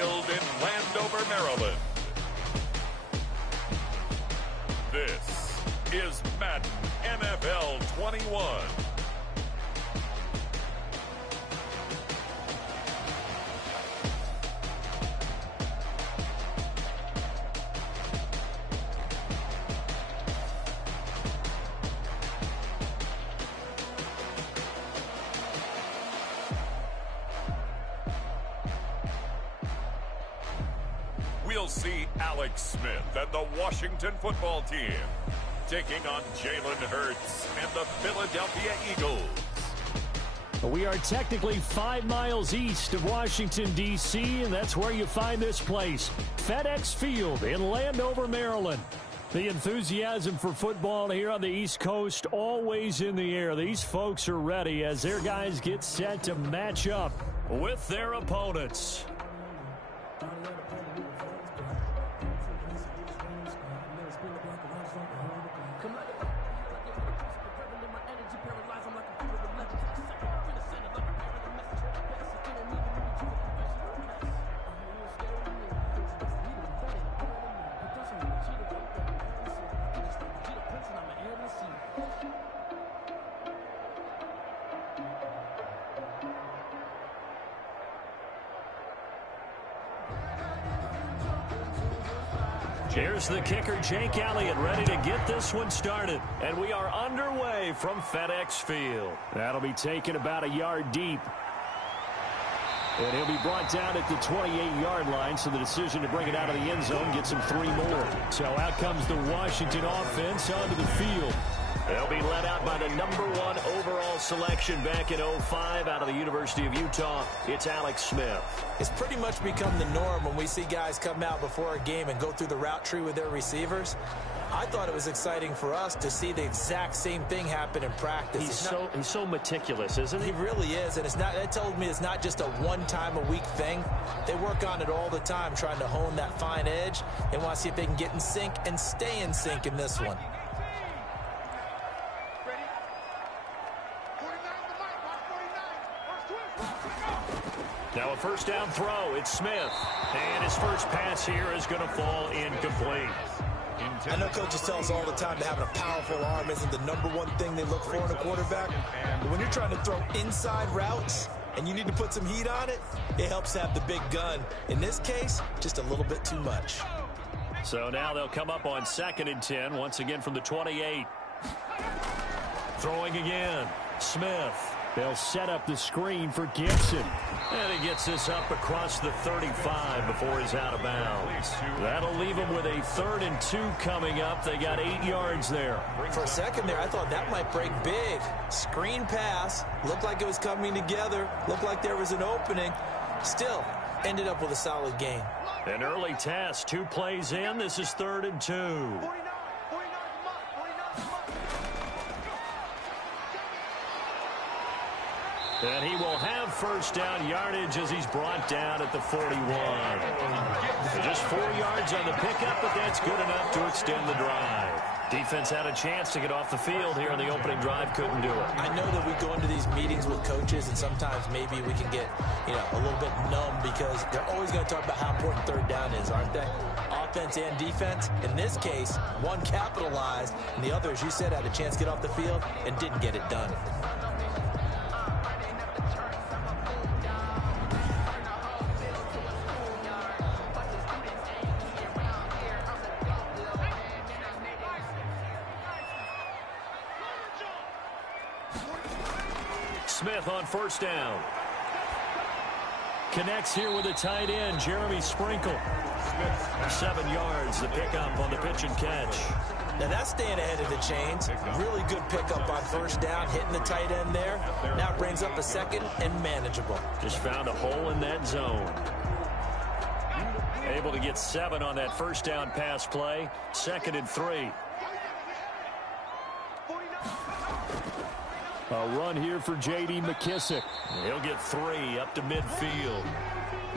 Field in Landover, Maryland. This is Madden NFL 21. We'll see Alex Smith and the Washington football team taking on Jalen Hurts and the Philadelphia Eagles. We are technically 5 miles east of Washington, D.C., and that's where you find this place, FedEx Field in Landover, Maryland. The enthusiasm for football here on the East Coast always in the air. These folks are ready as their guys get set to match up with their opponents. Here's the kicker, Jake Elliott, ready to get this one started. And we are underway from FedEx Field. That'll be taken about a yard deep. And he'll be brought down at the 28-yard line, so the decision to bring it out of the end zone gets him 3 more. So out comes the Washington offense onto the field. They'll be led out by the #1 overall selection back in 05 out of the University of Utah. It's Alex Smith. It's pretty much become the norm when we see guys come out before a game and go through the route tree with their receivers. I thought it was exciting for us to see the exact same thing happen in practice. He's so meticulous, isn't he? He really is, and that told me it's not just a one-time-a-week thing. They work on it all the time, trying to hone that fine edge. They want to see if they can get in sync and stay in sync in this one. Now a first down throw. It's Smith. And his first pass here is going to fall incomplete. I know coaches tell us all the time that having a powerful arm isn't the #1 thing they look for in a quarterback. But when you're trying to throw inside routes and you need to put some heat on it, it helps have the big gun. In this case, just a little bit too much. So now they'll come up on 2nd and 10, once again from the 28. Throwing again. Smith. They'll set up the screen for Gibson. And he gets this up across the 35 before he's out of bounds. That'll leave him with a 3rd and 2 coming up. They got 8 yards there. For a second there, I thought that might break big. Screen pass. Looked like it was coming together. Looked like there was an opening. Still, ended up with a solid game. An early test. 2 plays in. This is 3rd and 2. And he will have first down yardage as he's brought down at the 41. Just 4 yards on the pickup, but that's good enough to extend the drive. Defense had a chance to get off the field here in the opening drive, couldn't do it. I know that we go into these meetings with coaches, and sometimes maybe we can get, a little bit numb because they're always going to talk about how important 3rd down is, aren't they? Offense and defense. In this case, one capitalized, and the other, as you said, had a chance to get off the field and didn't get it done. Smith on first down. Connects here with a tight end, Jeremy Sprinkle. 7 yards, the pickup on the pitch and catch. Now that's staying ahead of the chains. Really good pickup on first down, hitting the tight end there. Now brings up a 2nd and manageable. Just found a hole in that zone. Able to get 7 on that first down pass play. 2nd and 3. A run here for J.D. McKissick. He'll get 3 up to midfield.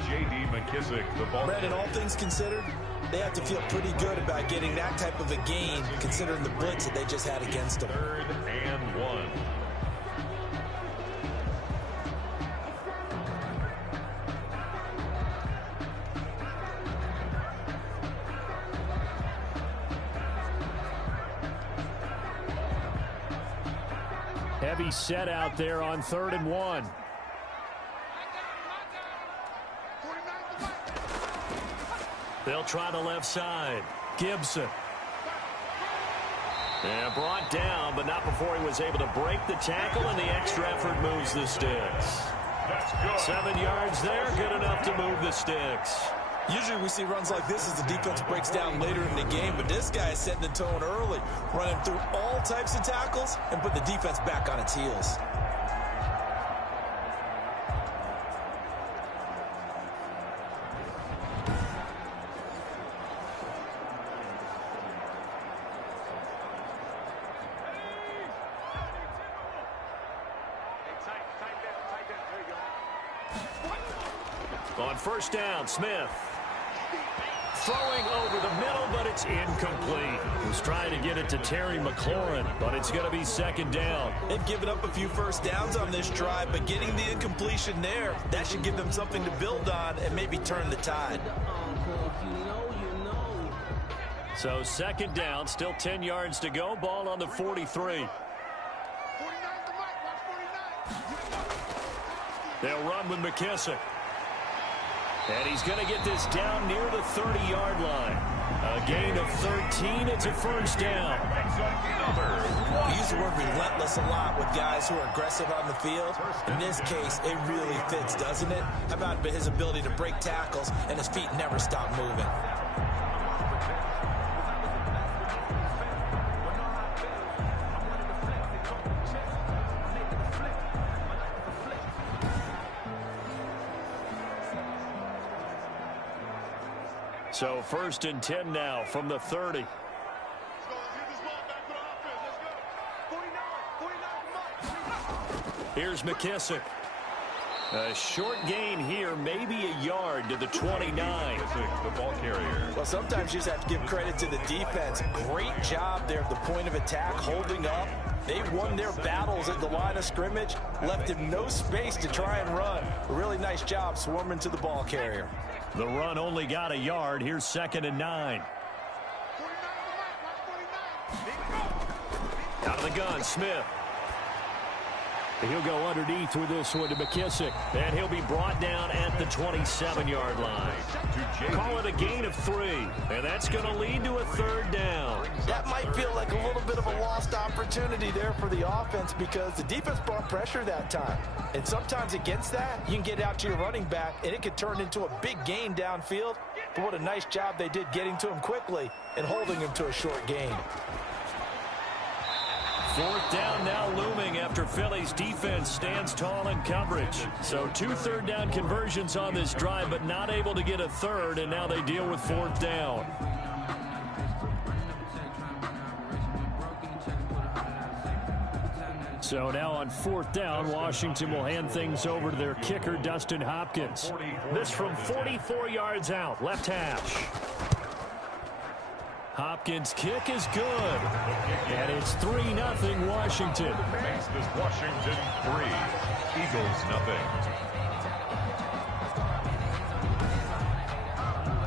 J.D. McKissick, the ball. Brandon, all things considered, they have to feel pretty good about getting that type of a gain, considering the blitz that they just had against them. 3rd and 1. Heavy set out there on 3rd and 1. They'll try the left side. Gibson. And brought down, but not before he was able to break the tackle, and the extra effort moves the sticks. 7 yards there, good enough to move the sticks. Usually we see runs like this as the defense breaks down later in the game, but this guy is setting the tone early, running through all types of tackles and put the defense back on its heels. On 1st down, Smith. Throwing over the middle, but it's incomplete. Was trying to get it to Terry McLaurin, but it's going to be 2nd down. They've given up a few first downs on this drive, but getting the incompletion there, that should give them something to build on and maybe turn the tide. So 2nd down, still 10 yards to go. Ball on the 43. They'll run with McKissick. And he's going to get this down near the 30-yard line. A gain of 13. It's a 1st down. We use the word relentless a lot with guys who are aggressive on the field. In this case, it really fits, doesn't it? How about his ability to break tackles and his feet never stop moving? So 1st and 10 now from the 30. Here's McKissick. A short gain here, maybe a yard to the 29. The ball carrier. Well, sometimes you just have to give credit to the defense. Great job there at the point of attack, holding up. They won their battles at the line of scrimmage, left him no space to try and run. A really nice job swarming to the ball carrier. The run only got a yard. Here's 2nd and 9. Out of the gun, Smith. He'll go underneath with this one to McKissick. And he'll be brought down at the 27-yard line. Call it a gain of 3. And that's going to lead to a 3rd down. That might feel like a little bit of a lost opportunity there for the offense because the defense brought pressure that time. And sometimes against that, you can get out to your running back, and it could turn into a big gain downfield. But what a nice job they did getting to him quickly and holding him to a short gain. 4th down now looming after Philly's defense stands tall in coverage. So 2 3rd down conversions on this drive, but not able to get a 3rd, and now they deal with 4th down. So now on 4th down, Washington will hand things over to their kicker, Dustin Hopkins. This from 44 yards out, left hash. Hopkins' kick is good. And it's 3-0 Washington. Makes this Washington 3, Eagles 0.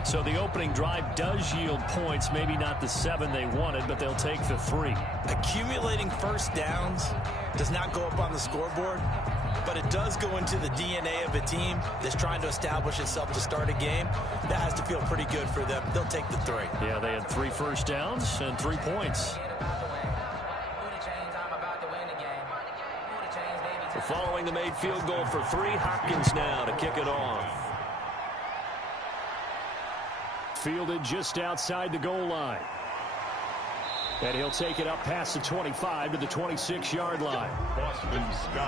So the opening drive does yield points, maybe not the 7 they wanted, but they'll take the 3. Accumulating first downs does not go up on the scoreboard, but it does go into the DNA of a team that's trying to establish itself to start a game. That has to feel pretty good for them. They'll take the 3. Yeah, they had 3 first downs and 3 points. Following the made field goal for 3, Hopkins now to kick it off. Fielded just outside the goal line. And he'll take it up past the 25 to the 26-yard line.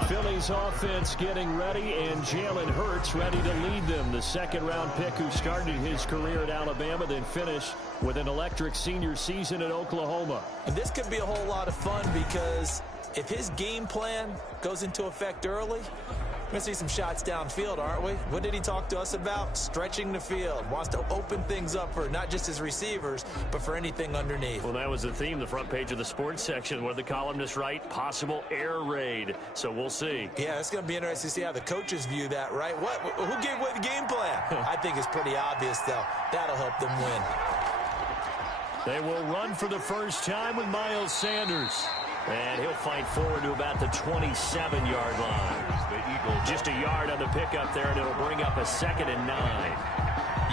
Philly's offense getting ready, and Jalen Hurts ready to lead them. The 2nd-round pick who started his career at Alabama, then finished with an electric senior season at Oklahoma. And this could be a whole lot of fun because if his game plan goes into effect early, we're going to see some shots downfield, aren't we? What did he talk to us about? Stretching the field. Wants to open things up for not just his receivers, but for anything underneath. Well, that was the theme, the front page of the sports section, where the columnists write, possible air raid. So we'll see. Yeah, it's going to be interesting to see how the coaches view that, right? Who gave away the game plan? I think it's pretty obvious, though. That'll help them win. They will run for the first time with Miles Sanders. And he'll fight forward to about the 27-yard line. Just a yard on the pickup there, and it'll bring up a 2nd and 9.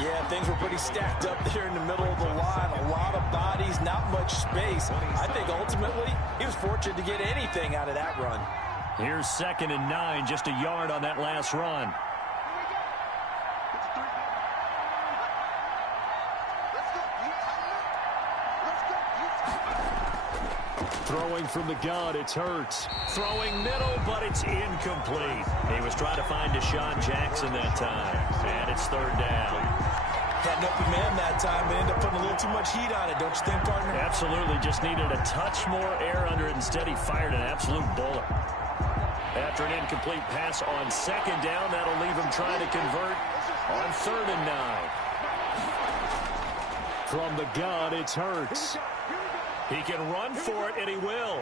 Yeah, things were pretty stacked up there in the middle of the line. A lot of bodies, not much space. I think ultimately he was fortunate to get anything out of that run. Here's 2nd and 9, just a yard on that last run. Throwing from the gun, it's Hurts. Throwing middle, but it's incomplete. He was trying to find Deshaun Jackson that time. And it's 3rd down. Had an open man that time, but ended up putting a little too much heat on it, don't you think, partner? Absolutely. Just needed a touch more air under it. Instead, he fired an absolute bullet. After an incomplete pass on 2nd down, that'll leave him trying to convert on 3rd and 9. From the gun, it's Hurts. He can run for it, and he will.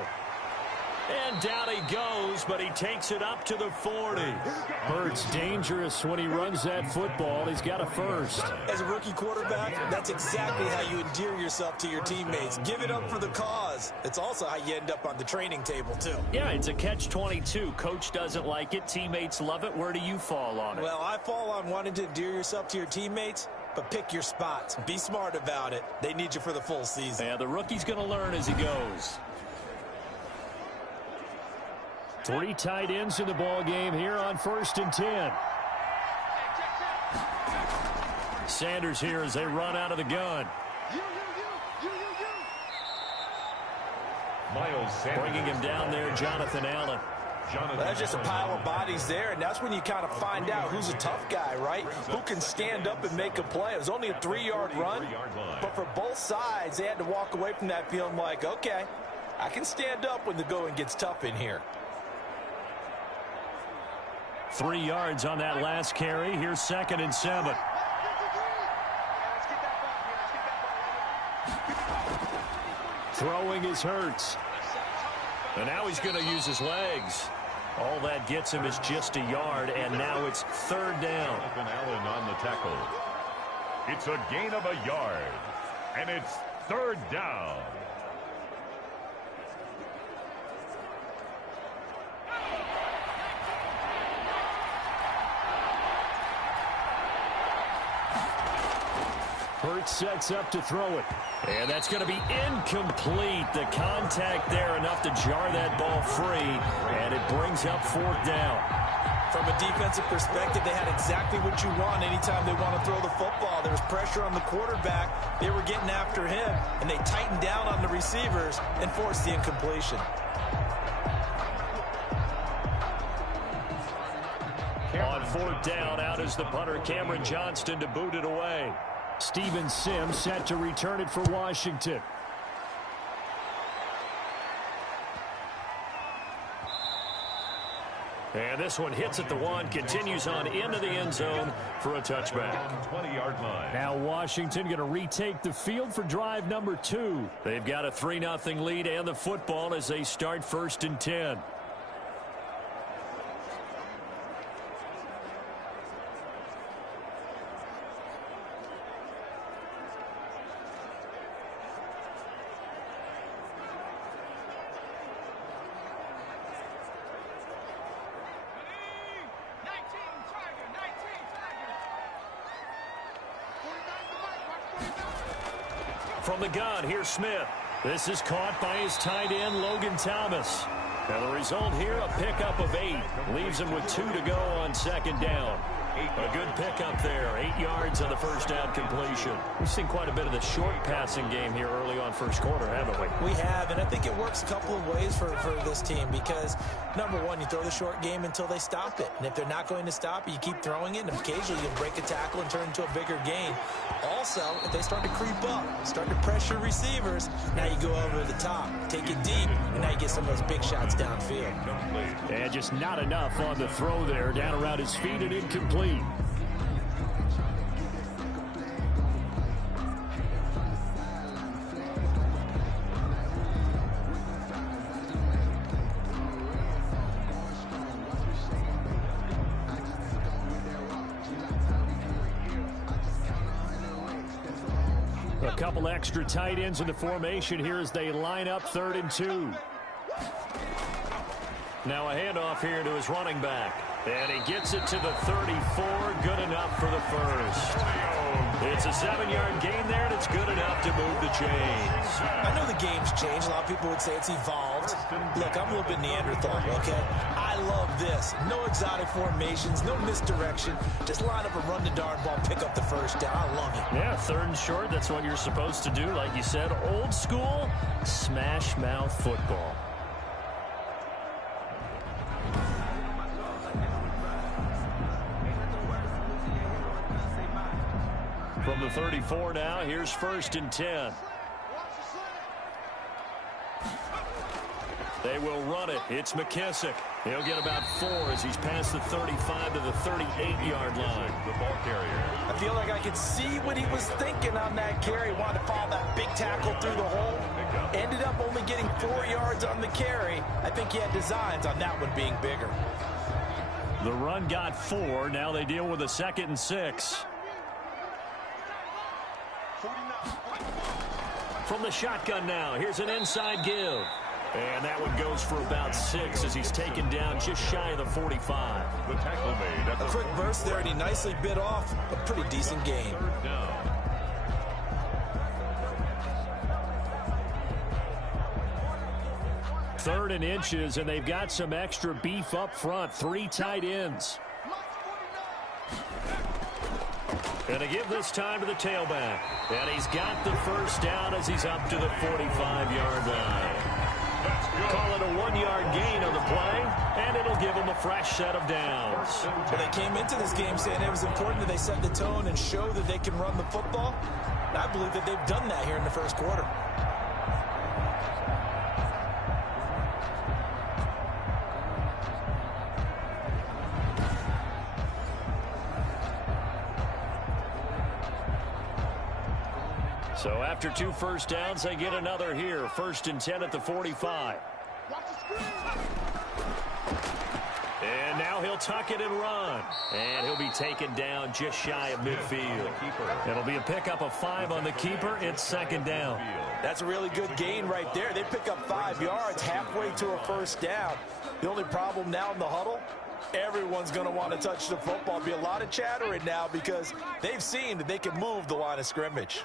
And down he goes, but he takes it up to the 40. Hurts dangerous when he runs that football. He's got a first. As a rookie quarterback, that's exactly how you endear yourself to your teammates. Give it up for the cause. It's also how you end up on the training table, too. Yeah, it's a catch-22. Coach doesn't like it. Teammates love it. Where do you fall on it? Well, I fall on wanting to endear yourself to your teammates, but pick your spots. Be smart about it. They need you for the full season. Yeah, the rookie's going to learn as he goes. 3 tight ends in the ball game here on 1st and 10. Sanders here as they run out of the gun. Bringing him down there, Jonathan Allen. Well, that's just a pile of bodies there, and that's when you kind of find out who's a tough guy, right? Who can stand up and make a play. It was only a 3-yard run, but for both sides, they had to walk away from that feeling like, okay, I can stand up when the going gets tough in here. 3 yards on that last carry. Here's 2nd and 7. Throwing is Hurts. And now he's going to use his legs. All that gets him is just a yard, and now it's 3rd down. Jonathan Allen on the tackle. It's a gain of a yard, and it's 3rd down. Hurts sets up to throw it. And that's going to be incomplete. The contact there enough to jar that ball free. And it brings up 4th down. From a defensive perspective, they had exactly what you want anytime they want to throw the football. There was pressure on the quarterback. They were getting after him. And they tightened down on the receivers and forced the incompletion. On 4th down, out is the punter, Cameron Johnston, to boot it away. Steven Sims set to return it for Washington. And this one hits at the 1, continues on into the end zone for a touchback. 20-yard line. Now Washington going to retake the field for drive number 2. They've got a 3-0 lead and the football as they start 1st and 10. From the gun, here's Smith. This is caught by his tight end, Logan Thomas. And the result here, a pickup of 8. Leaves him with 2 to go on 2nd down. A good pickup there. 8 yards on the first down completion. We've seen quite a bit of the short passing game here early on first quarter, haven't we? We have, and I think it works a couple of ways for this team because, number one, you throw the short game until they stop it. And if they're not going to stop it, you keep throwing it, and occasionally you break a tackle and turn it into a bigger gain. Also, if they start to creep up, start to pressure receivers, now you go over the top, take it deep, and now you get some of those big shots downfield. And just not enough on the throw there. Down around his feet and incomplete. A couple extra tight ends in the formation here as they line up 3rd and 2. Now a handoff here to his running back. And he gets it to the 34. Good enough for the first. It's a 7-yard gain there, and it's good enough to move the chains. I know the game's changed. A lot of people would say it's evolved. Look, I'm a little bit Neanderthal, okay? I love this. No exotic formations, no misdirection. Just line up and run the darn ball, pick up the first down. I love it. Yeah, 3rd and short, that's what you're supposed to do. Like you said, old school, smash mouth football. From the 34 now, here's 1st and 10. They will run it. It's McKissick. He'll get about 4 as he's past the 35 to the 38-yard line. The ball carrier. I feel like I could see what he was thinking on that carry. Wanted to follow that big tackle through the hole. Ended up only getting 4 yards on the carry. I think he had designs on that one being bigger. The run got 4. Now they deal with a 2nd and 6. From the shotgun now, here's an inside give. And that one goes for about 6 as he's taken down just shy of the 45. The tackle made at the a quick burst there, and he nicely bit off a pretty decent gain. 3rd down. Third and inches, and they've got some extra beef up front. 3 tight ends. Gonna give this time to the tailback. And he's got the first down as he's up to the 45-yard line. Call it a 1-yard gain on the play, and it'll give them a fresh set of downs. Well, they came into this game saying it was important that they set the tone and show that they can run the football. And I believe that they've done that here in the first quarter. So after 2 first downs, they get another here. 1st and 10 at the 45. And now he'll tuck it and run. And he'll be taken down just shy of midfield. It'll be a pickup of 5 on the keeper. It's 2nd down. That's a really good gain right there. They pick up 5 yards halfway to a first down. The only problem now in the huddle, everyone's going to want to touch the football. There'll be a lot of chattering now because they've seen that they can move the line of scrimmage.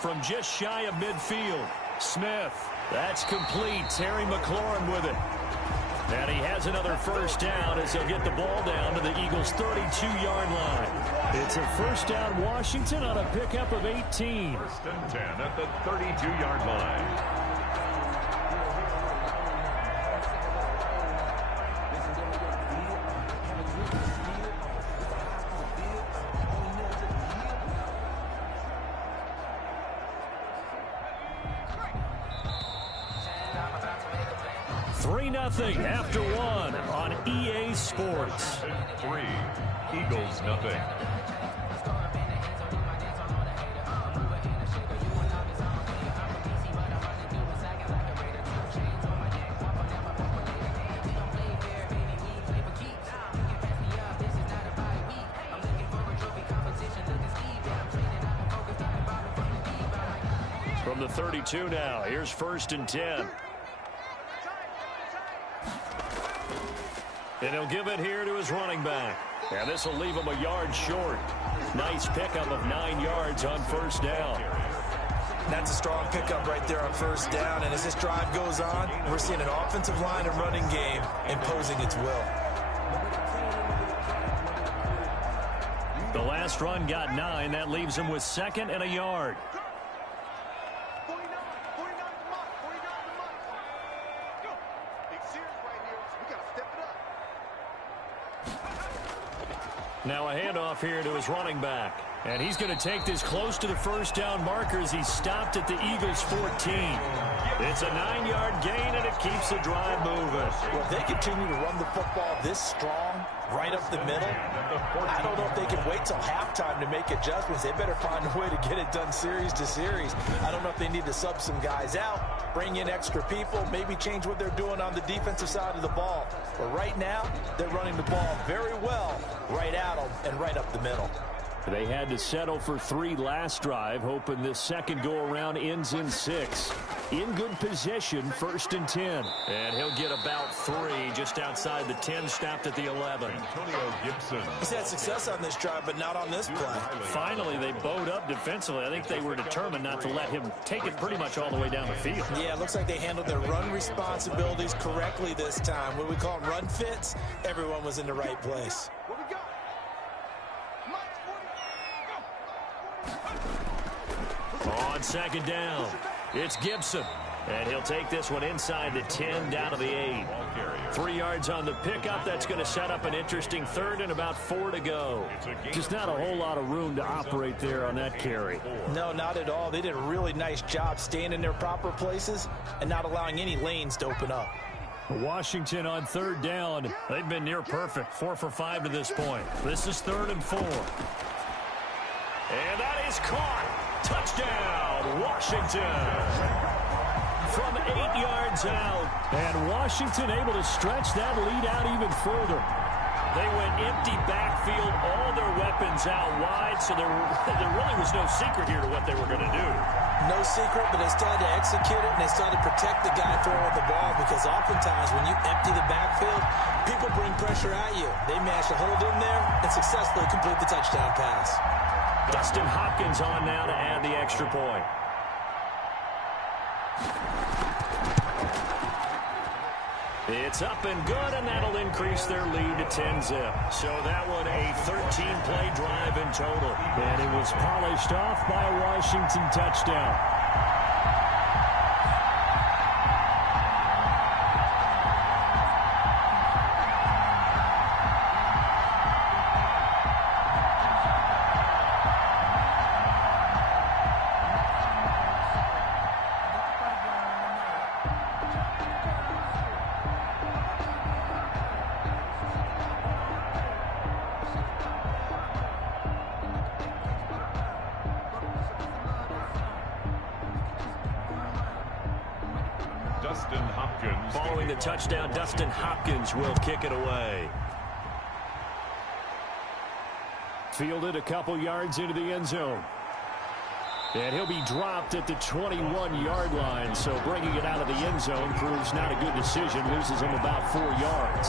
From just shy of midfield, Smith. That's complete. Terry McLaurin with it. And he has another first down as he'll get the ball down to the Eagles' 32-yard line. It's a first down Washington on a pickup of 18. 1st and 10 at the 32-yard line. Nothing after 1 on EA Sports. 3, Eagles nothing. From the 32 now, here's 1st and 10. And he'll give it here to his running back. And this will leave him a yard short. Nice pickup of 9 yards on first down. That's a strong pickup right there on first down. And as this drive goes on, we're seeing an offensive line and running game imposing its will. The last run got 9. That leaves him with 2nd and a yard. Now a handoff here to his running back. And he's going to take this close to the first down marker as he stopped at the Eagles' 14. It's a 9-yard gain, and it keeps the drive moving. Well, if they continue to run the football this strong, right up the middle, I don't know if they can wait till halftime to make adjustments. They better find a way to get it done series to series. I don't know if they need to sub some guys out, bring in extra people, maybe change what they're doing on the defensive side of the ball. But right now, they're running the ball very well right at them and right up the middle. They had to settle for 3 last drive, hoping this second go-around ends in 6. In good position, 1st and 10. And he'll get about 3 just outside the 10, stopped at the 11. Antonio Gibson. He's had success on this drive, but not on this play. Finally, they bowed up defensively. I think they were determined not to let him take it pretty much all the way down the field. Yeah, it looks like they handled their run responsibilities correctly this time. What we call run fits, everyone was in the right place. On 2nd down, it's Gibson. And he'll take this one inside the 10, down to the 8. 3 yards on the pickup. That's going to set up an interesting 3rd and about 4 to go. Just not a whole lot of room to operate there on that carry. No, not at all. They did a really nice job staying in their proper places and not allowing any lanes to open up. Washington on 3rd down. They've been near perfect. 4 for 5 to this point. This is 3rd and 4. And that is caught. Touchdown, Washington. From 8 yards out. And Washington able to stretch that lead out even further. They went empty backfield, all their weapons out wide, so there really was no secret here to what they were going to do. No secret, but they started to execute it, and they started to protect the guy throwing the ball, because oftentimes when you empty the backfield, people bring pressure at you. They managed to hold in there and successfully complete the touchdown pass. Dustin Hopkins on now to add the extra point. It's up and good, and that'll increase their lead to 10-zip. So that one a 13-play drive in total. And it was polished off by a Washington touchdown. Following the touchdown, Dustin Hopkins will kick it away. Fielded a couple yards into the end zone. And he'll be dropped at the 21-yard line, so bringing it out of the end zone proves not a good decision. Loses him about 4 yards.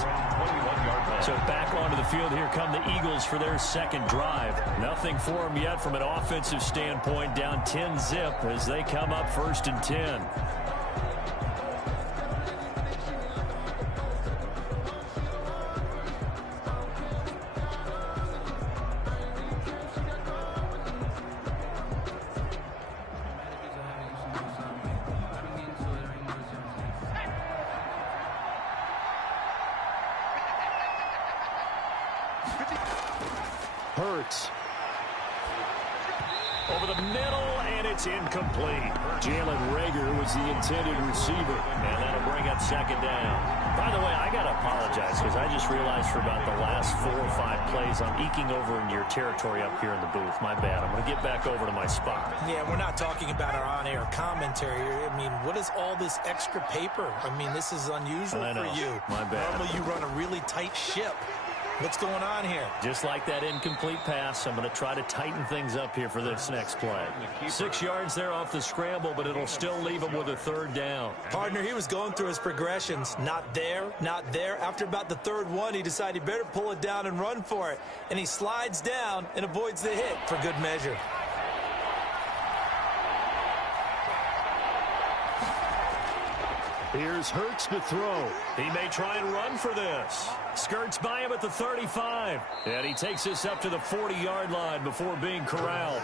So back onto the field, here come the Eagles for their second drive. Nothing for them yet from an offensive standpoint, down 10-zip as they come up 1st and 10. Hurts. Over the middle, and it's incomplete. Jalen Reagor was the intended receiver, and that'll bring up 2nd down. By the way, I got to apologize because I just realized for about the last 4 or 5 plays, I'm eking over into your territory up here in the booth. My bad. I'm going to get back over to my spot. Yeah, we're not talking about our on-air commentary. I mean, what is all this extra paper? I mean, this is unusual for you. My bad. Normally you run a really tight ship. What's going on here? Just like that incomplete pass, I'm going to try to tighten things up here for this next play. 6 yards there off the scramble, but it'll still leave him with a 3rd down. Partner, he was going through his progressions. Not there, not there. After about the 3rd one, he decided he better pull it down and run for it. And he slides down and avoids the hit for good measure. Here's Hurts to throw. He may try and run for this. Skirts by him at the 35. And he takes this up to the 40-yard line before being corralled.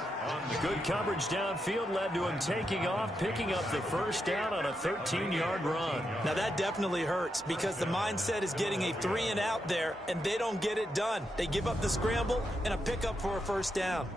Good coverage downfield led to him taking off, picking up the 1st down on a 13-yard run. Now that definitely hurts because the mindset is getting a 3-and-out there, and they don't get it done. They give up the scramble and a pickup for a 1st down.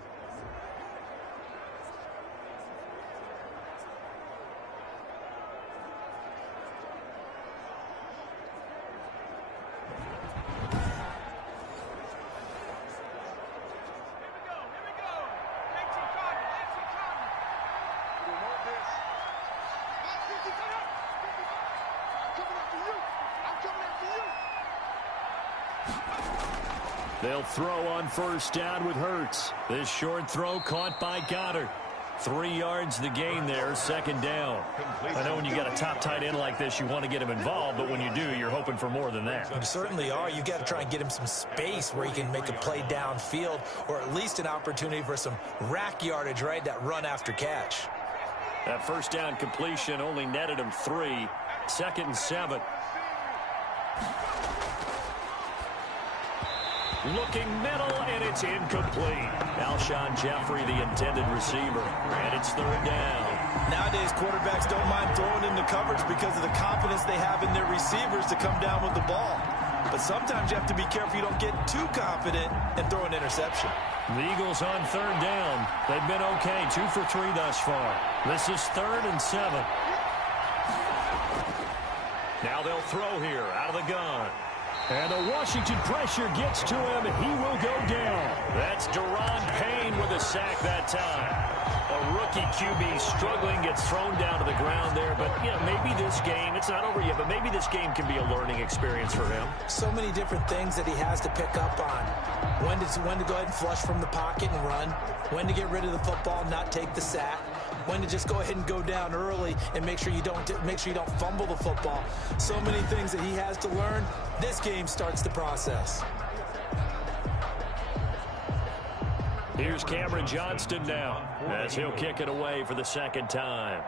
They'll throw on first down with Hurts. This short throw caught by Goddard. 3 yards the gain there, second down. I know when you got a top tight end like this, you want to get him involved, but when you do, you're hoping for more than that. You certainly are. You got to try and get him some space where he can make a play downfield, or at least an opportunity for some rack yardage, right? That run after catch. That first down completion only netted him 3. 2nd and 7. Looking middle, and it's incomplete. Alshon Jeffrey, the intended receiver, and it's 3rd down. Nowadays, quarterbacks don't mind throwing into coverage because of the confidence they have in their receivers to come down with the ball. But sometimes you have to be careful you don't get too confident and throw an interception. The Eagles on 3rd down. They've been okay, 2 for 3 thus far. This is 3rd and 7. Now they'll throw here out of the gun. And the Washington pressure gets to him. He will go down. That's Deron Payne with a sack that time. A rookie QB struggling, gets thrown down to the ground there. But, you know, maybe this game, it's not over yet, but maybe this game can be a learning experience for him. So many different things that he has to pick up on. When to go ahead and flush from the pocket and run. When to get rid of the football and not take the sack. When to just go ahead and go down early and make sure you don't fumble the football. So many things that he has to learn. This game starts the process. Here's Cameron Johnston now as he'll kick it away for the 2nd time.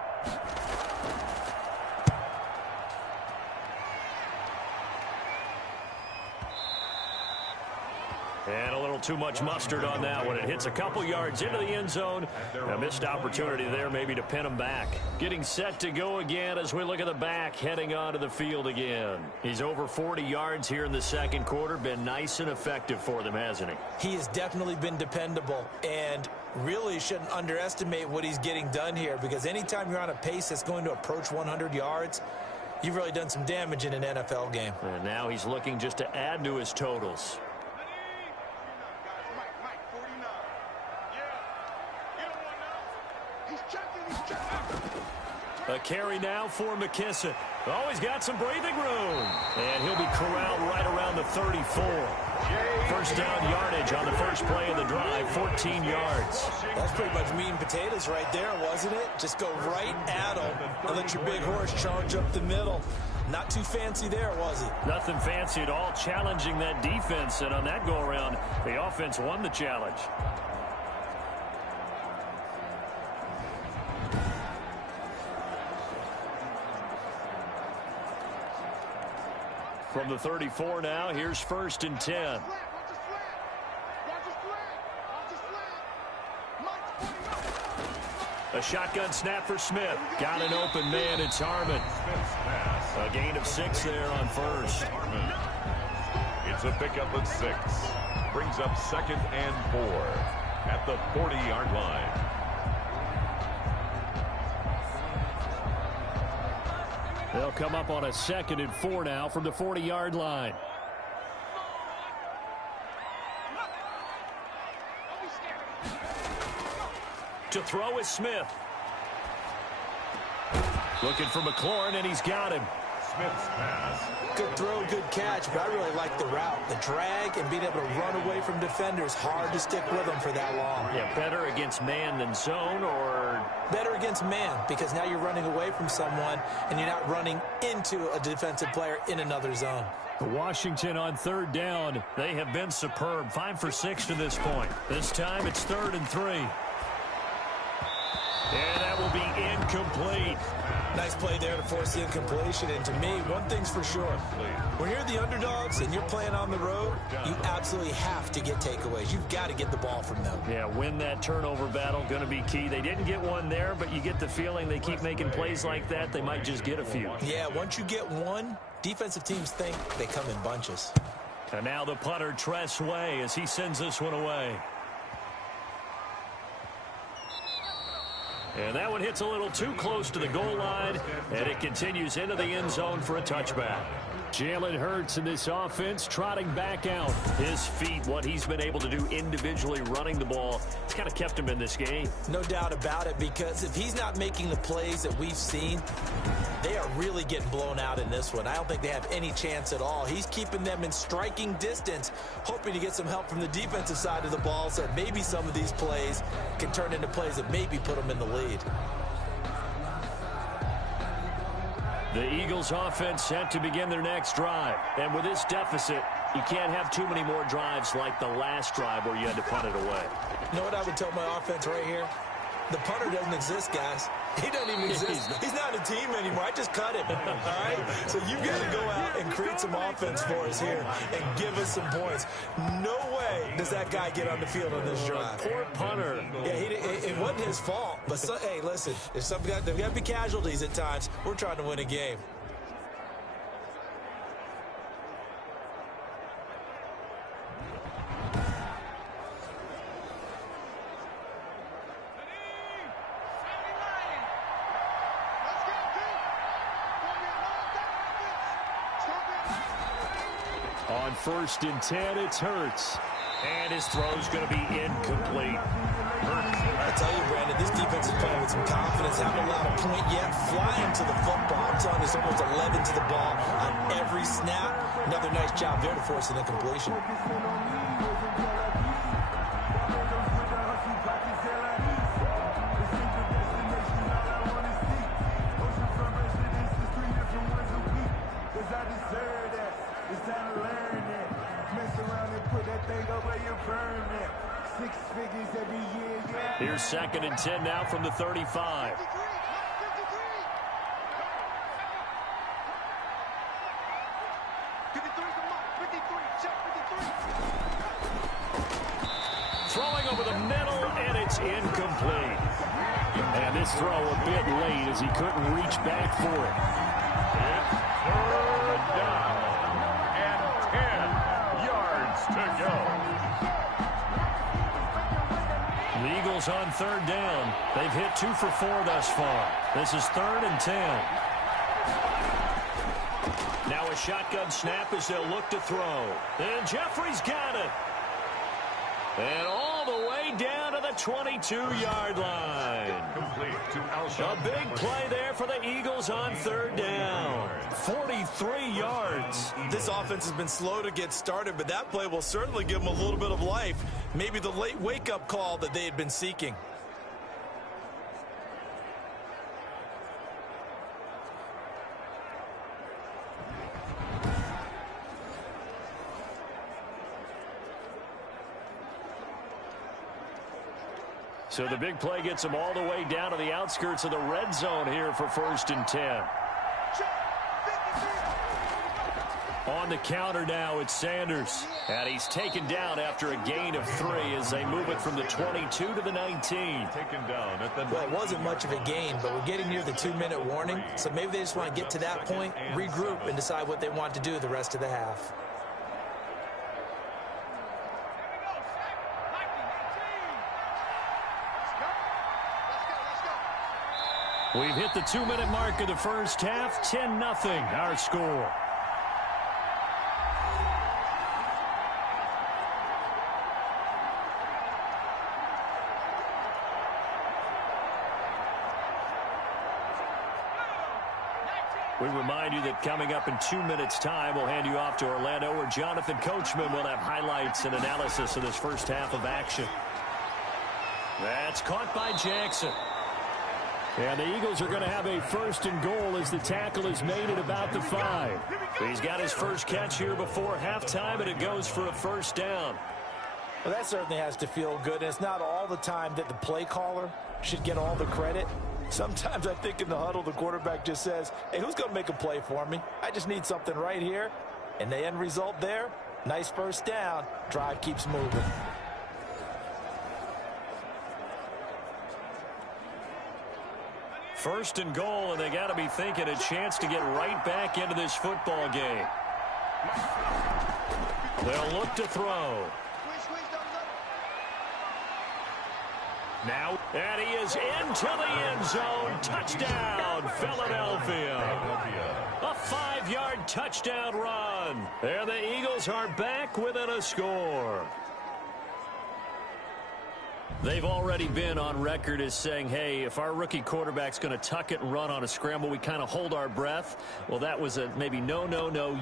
And a little too much mustard on that one. It hits a couple yards into the end zone. A missed opportunity there maybe to pin him back. Getting set to go again as we look at the back heading onto the field again. He's over 40 yards here in the 2nd quarter. Been nice and effective for them, hasn't he? He has definitely been dependable, and really shouldn't underestimate what he's getting done here, because anytime you're on a pace that's going to approach 100 yards, you've really done some damage in an NFL game. And now he's looking just to add to his totals. A carry now for McKissick. Oh, he's got some breathing room. And he'll be corralled right around the 34. First down yardage on the first play of the drive, 14 yards. That's pretty much meat and potatoes right there, wasn't it? Just go right at him and let your big horse charge up the middle. Not too fancy there, was it? Nothing fancy at all, challenging that defense. And on that go-around, the offense won the challenge. From the 34 now, here's 1st and 10. A shotgun snap for Smith. Got an open man. It's Harmon. A gain of 6 there on first. It's a pickup of 6. Brings up 2nd and 4 at the 40-yard line. They'll come up on a 2nd and 4 now from the 40-yard line. To throw is Smith. Looking for McLaurin, and he's got him. Smith's pass. Good throw, good catch, but I really like the route. The drag and being able to run away from defenders. Hard to stick with them for that long. Yeah, better against man than zone, or? Better against man, because now you're running away from someone and you're not running into a defensive player in another zone. Washington on 3rd down. They have been superb. 5 for 6 to this point. This time it's 3rd and 3. And that will be incomplete. Nice play there to force the incompletion. And to me, one thing's for sure. When you're the underdogs and you're playing on the road, you absolutely have to get takeaways. You've got to get the ball from them. Yeah, win that turnover battle, going to be key. They didn't get one there, but you get the feeling they keep making plays like that, they might just get a few. Yeah, once you get one, defensive teams think they come in bunches. And now the punter, Tress Way, as he sends this one away. And that one hits a little too close to the goal line, and it continues into the end zone for a touchback. Jalen Hurts in this offense trotting back out. His feet, what he's been able to do individually running the ball, it's kind of kept him in this game. No doubt about it, because if he's not making the plays that we've seen, they are really getting blown out in this one. I don't think they have any chance at all. He's keeping them in striking distance, hoping to get some help from the defensive side of the ball so that maybe some of these plays can turn into plays that maybe put them in the lead. The Eagles offense set to begin their next drive. And with this deficit, you can't have too many more drives like the last drive where you had to punt it away. You know what I would tell my offense right here? The punter doesn't exist, guys. He doesn't even exist. He's not a team anymore. I just cut him. All right? So you've got to go out and create some offense for us here and give us some points. No way does that guy get on the field on this drive. Poor punter. Yeah, it wasn't his fault. But, hey, listen, there's got to be casualties at times. We're trying to win a game. On 1st and 10, it's Hurts. And his throw's going to be incomplete. I tell you, Brandon, this defense is playing with some confidence. Haven't allowed a point yet. Flying to the football. I'm telling you, it's almost 11 to the ball on every snap. Another nice job there to force an incompletion. Here's 2nd and 10 now from the 35. Throwing over the middle, and it's incomplete. And this throw a bit late as he couldn't reach back for it. It's 3rd down and 10 yards to go. The Eagles on 3rd down. They've hit 2 for 4 thus far. This is 3rd and 10. Now a shotgun snap as they'll look to throw. And Jeffrey's got it. And all the way down to the 22-yard line. A big play there for the Eagles on 3rd down. 43 yards. This offense has been slow to get started, but that play will certainly give them a little bit of life. Maybe the late wake-up call that they had been seeking. So the big play gets them all the way down to the outskirts of the red zone here for 1st and 10. On the counter now, it's Sanders. And he's taken down after a gain of 3 as they move it from the 22 to the 19. Taken down at the Well, it wasn't much of a gain, but we're getting near the 2-minute warning. So maybe they just want to get to that point, regroup, and decide what they want to do the rest of the half. We've hit the 2-minute mark of the first half. 10-0 our score. We remind you that coming up in 2 minutes' time, we'll hand you off to Orlando, where Jonathan Coachman will have highlights and analysis of this first half of action. That's caught by Jackson. And the Eagles are going to have a 1st and goal as the tackle is made at about the 5. He's got his first catch here before halftime, and it goes for a 1st down. Well, that certainly has to feel good. And it's not all the time that the play caller should get all the credit. Sometimes I think in the huddle, the quarterback just says, hey, who's going to make a play for me? I just need something right here. And the end result there, nice 1st down. Drive keeps moving. First and goal, and they got to be thinking a chance to get right back into this football game. They'll look to throw. Now, and he is into the end zone. Touchdown, Philadelphia. A 5-yard touchdown run. And the Eagles are back within a score. They've already been on record as saying, hey, if our rookie quarterback's going to tuck it and run on a scramble, we kind of hold our breath. Well, that was a maybe no,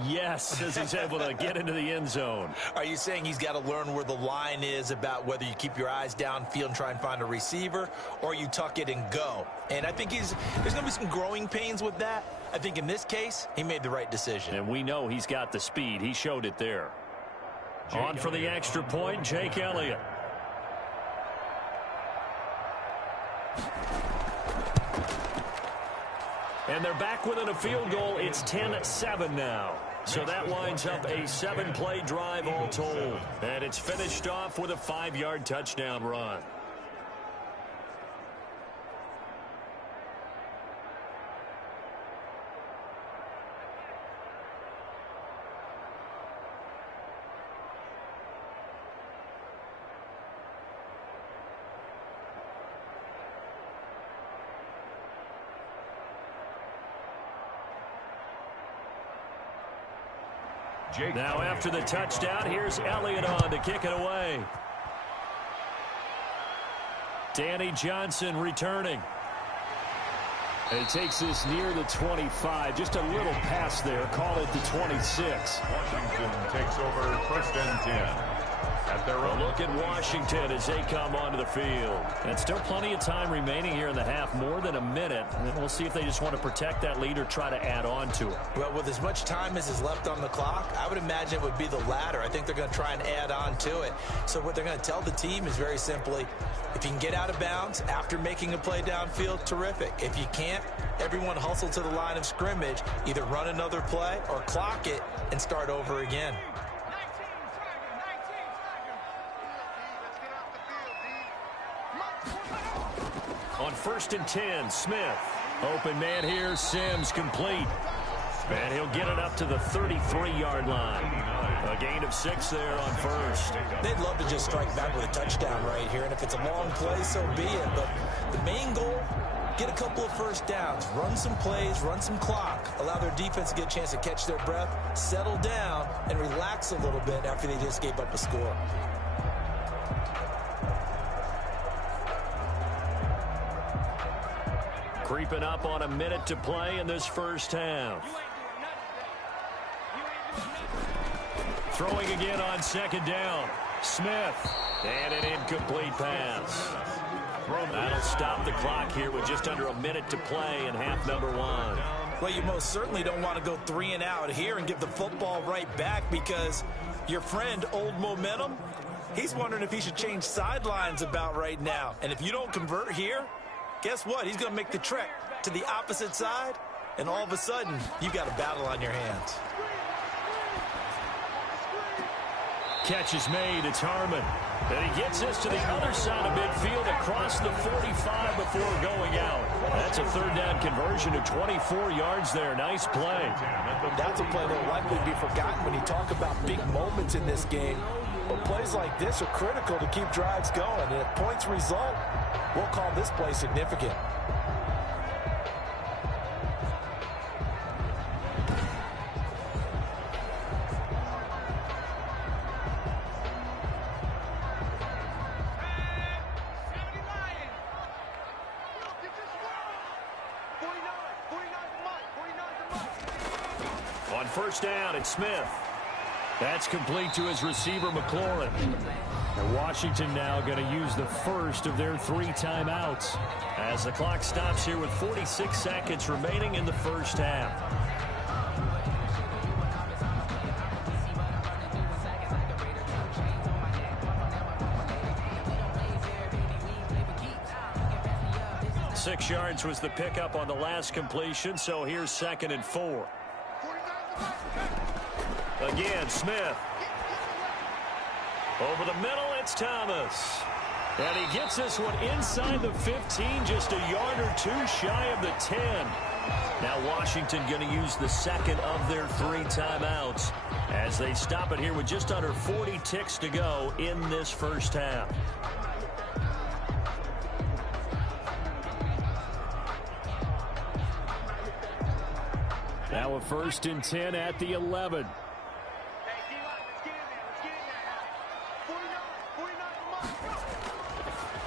yes, as he's able to get into the end zone. Are you saying he's got to learn where the line is about whether you keep your eyes downfield and try and find a receiver, or you tuck it and go? And I think there's going to be some growing pains with that. I think in this case, he made the right decision. And we know he's got the speed. He showed it there. On for the extra point, Jake Elliott. And they're back within a field goal. It's 10-7 now. So that lines up a 7-play drive all told. And it's finished off with a 5-yard touchdown run. Now after the touchdown, here's Elliott on to kick it away. Danny Johnson returning. And he takes this near the 25. Just a little pass there. Call it the 26. Washington takes over first and 10. At their own. Look at Washington as they come onto the field. And still plenty of time remaining here in the half, more than a minute. And we'll see if they just want to protect that lead or try to add on to it. Well, with as much time as is left on the clock, I would imagine it would be the latter. I think they're going to try and add on to it. So what they're going to tell the team is very simply, if you can get out of bounds after making a play downfield, terrific. If you can't, everyone hustle to the line of scrimmage, either run another play or clock it and start over again. On first and 10, Smith. Open man here, Sims complete. And he'll get it up to the 33-yard line. A gain of 6 there on first. They'd love to just strike back with a touchdown right here, and if it's a long play, so be it. But the main goal, get a couple of first downs, run some plays, run some clock, allow their defense to get a chance to catch their breath, settle down, and relax a little bit after they just gave up a score. Creeping up on a minute to play in this first half. Throwing again on second down. Smith. And an incomplete pass. That'll stop the clock here with just under a minute to play in half number 1. Well, you most certainly don't want to go 3 and out here and give the football right back, because your friend, Old Momentum, he's wondering if he should change sidelines about right now. And if you don't convert here, guess what? He's going to make the trek to the opposite side, and all of a sudden, you've got a battle on your hands. Catch is made. It's Harmon. And he gets this to the other side of midfield across the 45 before going out. That's a third down conversion to 24 yards there. Nice play. That's a play that will likely be forgotten when you talk about big moments in this game. But plays like this are critical to keep drives going. And if points result, we'll call this play significant. On first down, it's Smith. That's complete to his receiver, McLaurin. And Washington now going to use the first of their 3 timeouts as the clock stops here with 46 seconds remaining in the first half. Six yards was the pickup on the last completion, so here's 2nd and 4. Again, Smith. Over the middle, it's Thomas. And he gets this one inside the 15, just a yard or 2 shy of the 10. Now Washington going to use the second of their 3 timeouts as they stop it here with just under 40 ticks to go in this first half. Now a 1st and 10 at the 11.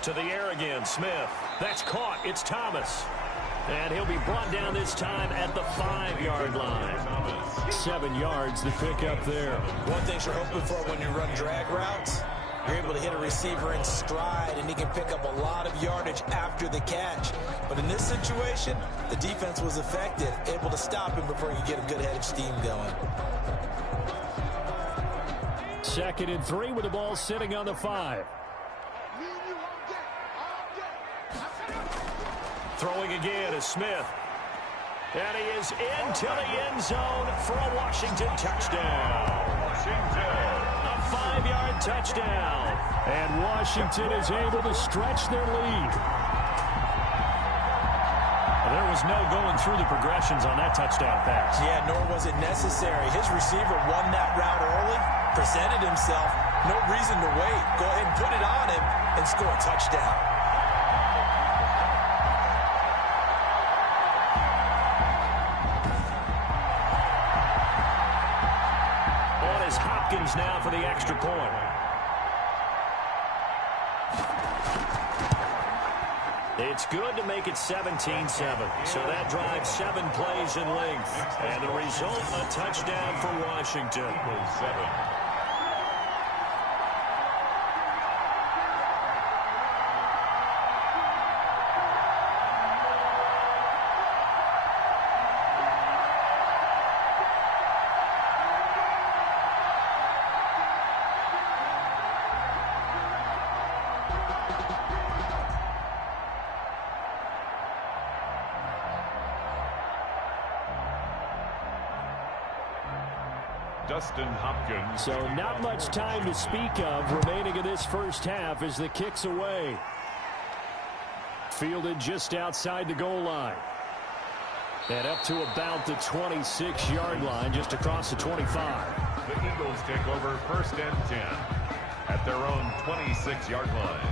To the air again, Smith. That's caught. It's Thomas. And he'll be brought down this time at the 5-yard line. 7 yards to pick up there. One thing you're hoping for when you run drag routes, you're able to hit a receiver in stride, and he can pick up a lot of yardage after the catch. But in this situation, the defense was effective, able to stop him before he could get a good head of steam going. 2nd and 3 with the ball sitting on the 5. Throwing again is Smith. And he is into the end zone for a Washington touchdown. A 5-yard touchdown. And Washington is able to stretch their lead. There was no going through the progressions on that touchdown pass. Yeah, nor was it necessary. His receiver won that route early, presented himself. No reason to wait. Go ahead and put it on him and score a touchdown. Hopkins now for the extra point. It's good to make it 17-7. So that drives 7 plays in length. And the result, a touchdown for Washington. 7. Dustin Hopkins. So not much time to speak of remaining in this first half as the kick's away. Fielded just outside the goal line. And up to about the 26-yard line, just across the 25. The Eagles take over 1st and 10 at their own 26-yard line.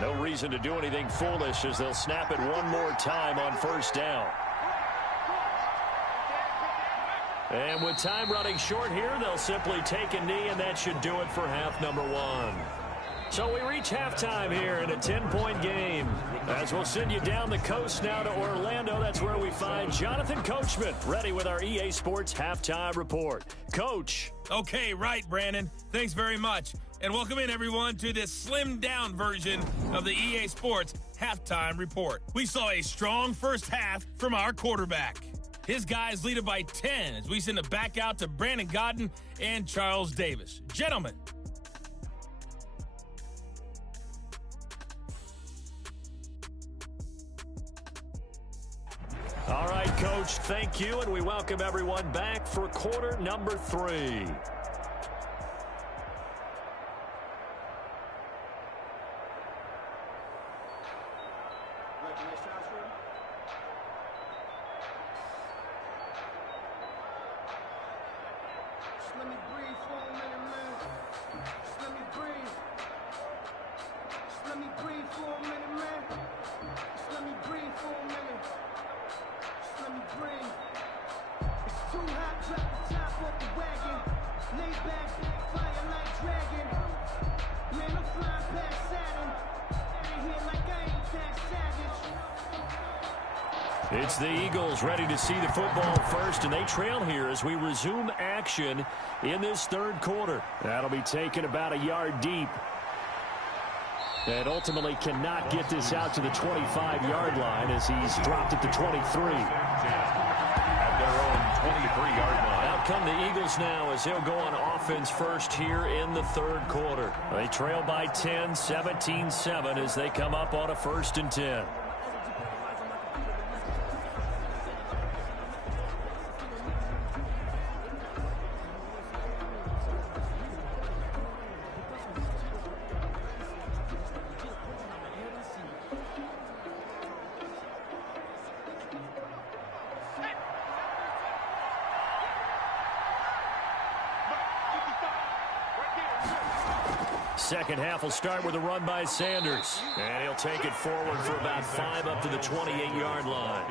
No reason to do anything foolish as they'll snap it one more time on 1st down. And with time running short here, they'll simply take a knee, and that should do it for half number 1. So we reach halftime here in a 10-point game. As we'll send you down the coast now to Orlando. That's where we find Jonathan Coachman ready with our EA Sports Halftime Report. Coach. Okay, right, Brandon. Thanks very much. And welcome in, everyone, to this slimmed-down version of the EA Sports Halftime Report. We saw a strong first half from our quarterback. His guys lead it by 10 as we send it back out to Brandon Godden and Charles Davis. Gentlemen. All right, Coach, thank you, and we welcome everyone back for quarter number 3. It's the Eagles ready to see the football first, and they trail here as we resume action in this 3rd quarter. That'll be taken about a yard deep. And ultimately cannot get this out to the 25-yard line as he's dropped at the 23. At their own 23-yard line. Out come the Eagles now as they'll go on offense first here in the 3rd quarter. They trail by 10, 17-7 as they come up on a 1st and 10. Second half will start with a run by Sanders. And he'll take it forward for about 5 up to the 28-yard line.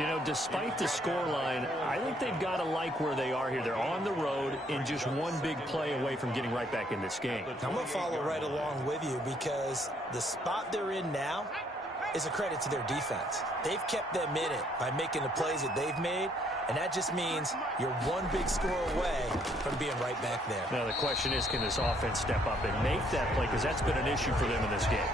You know, despite the scoreline, I think they've got to like where they are here. They're on the road and just one big play away from getting right back in this game. I'm going to follow right along with you because the spot they're in now is a credit to their defense. They've kept them in it by making the plays that they've made, and that just means you're one big score away from being right back there. Now, the question is, can this offense step up and make that play? Because that's been an issue for them in this game.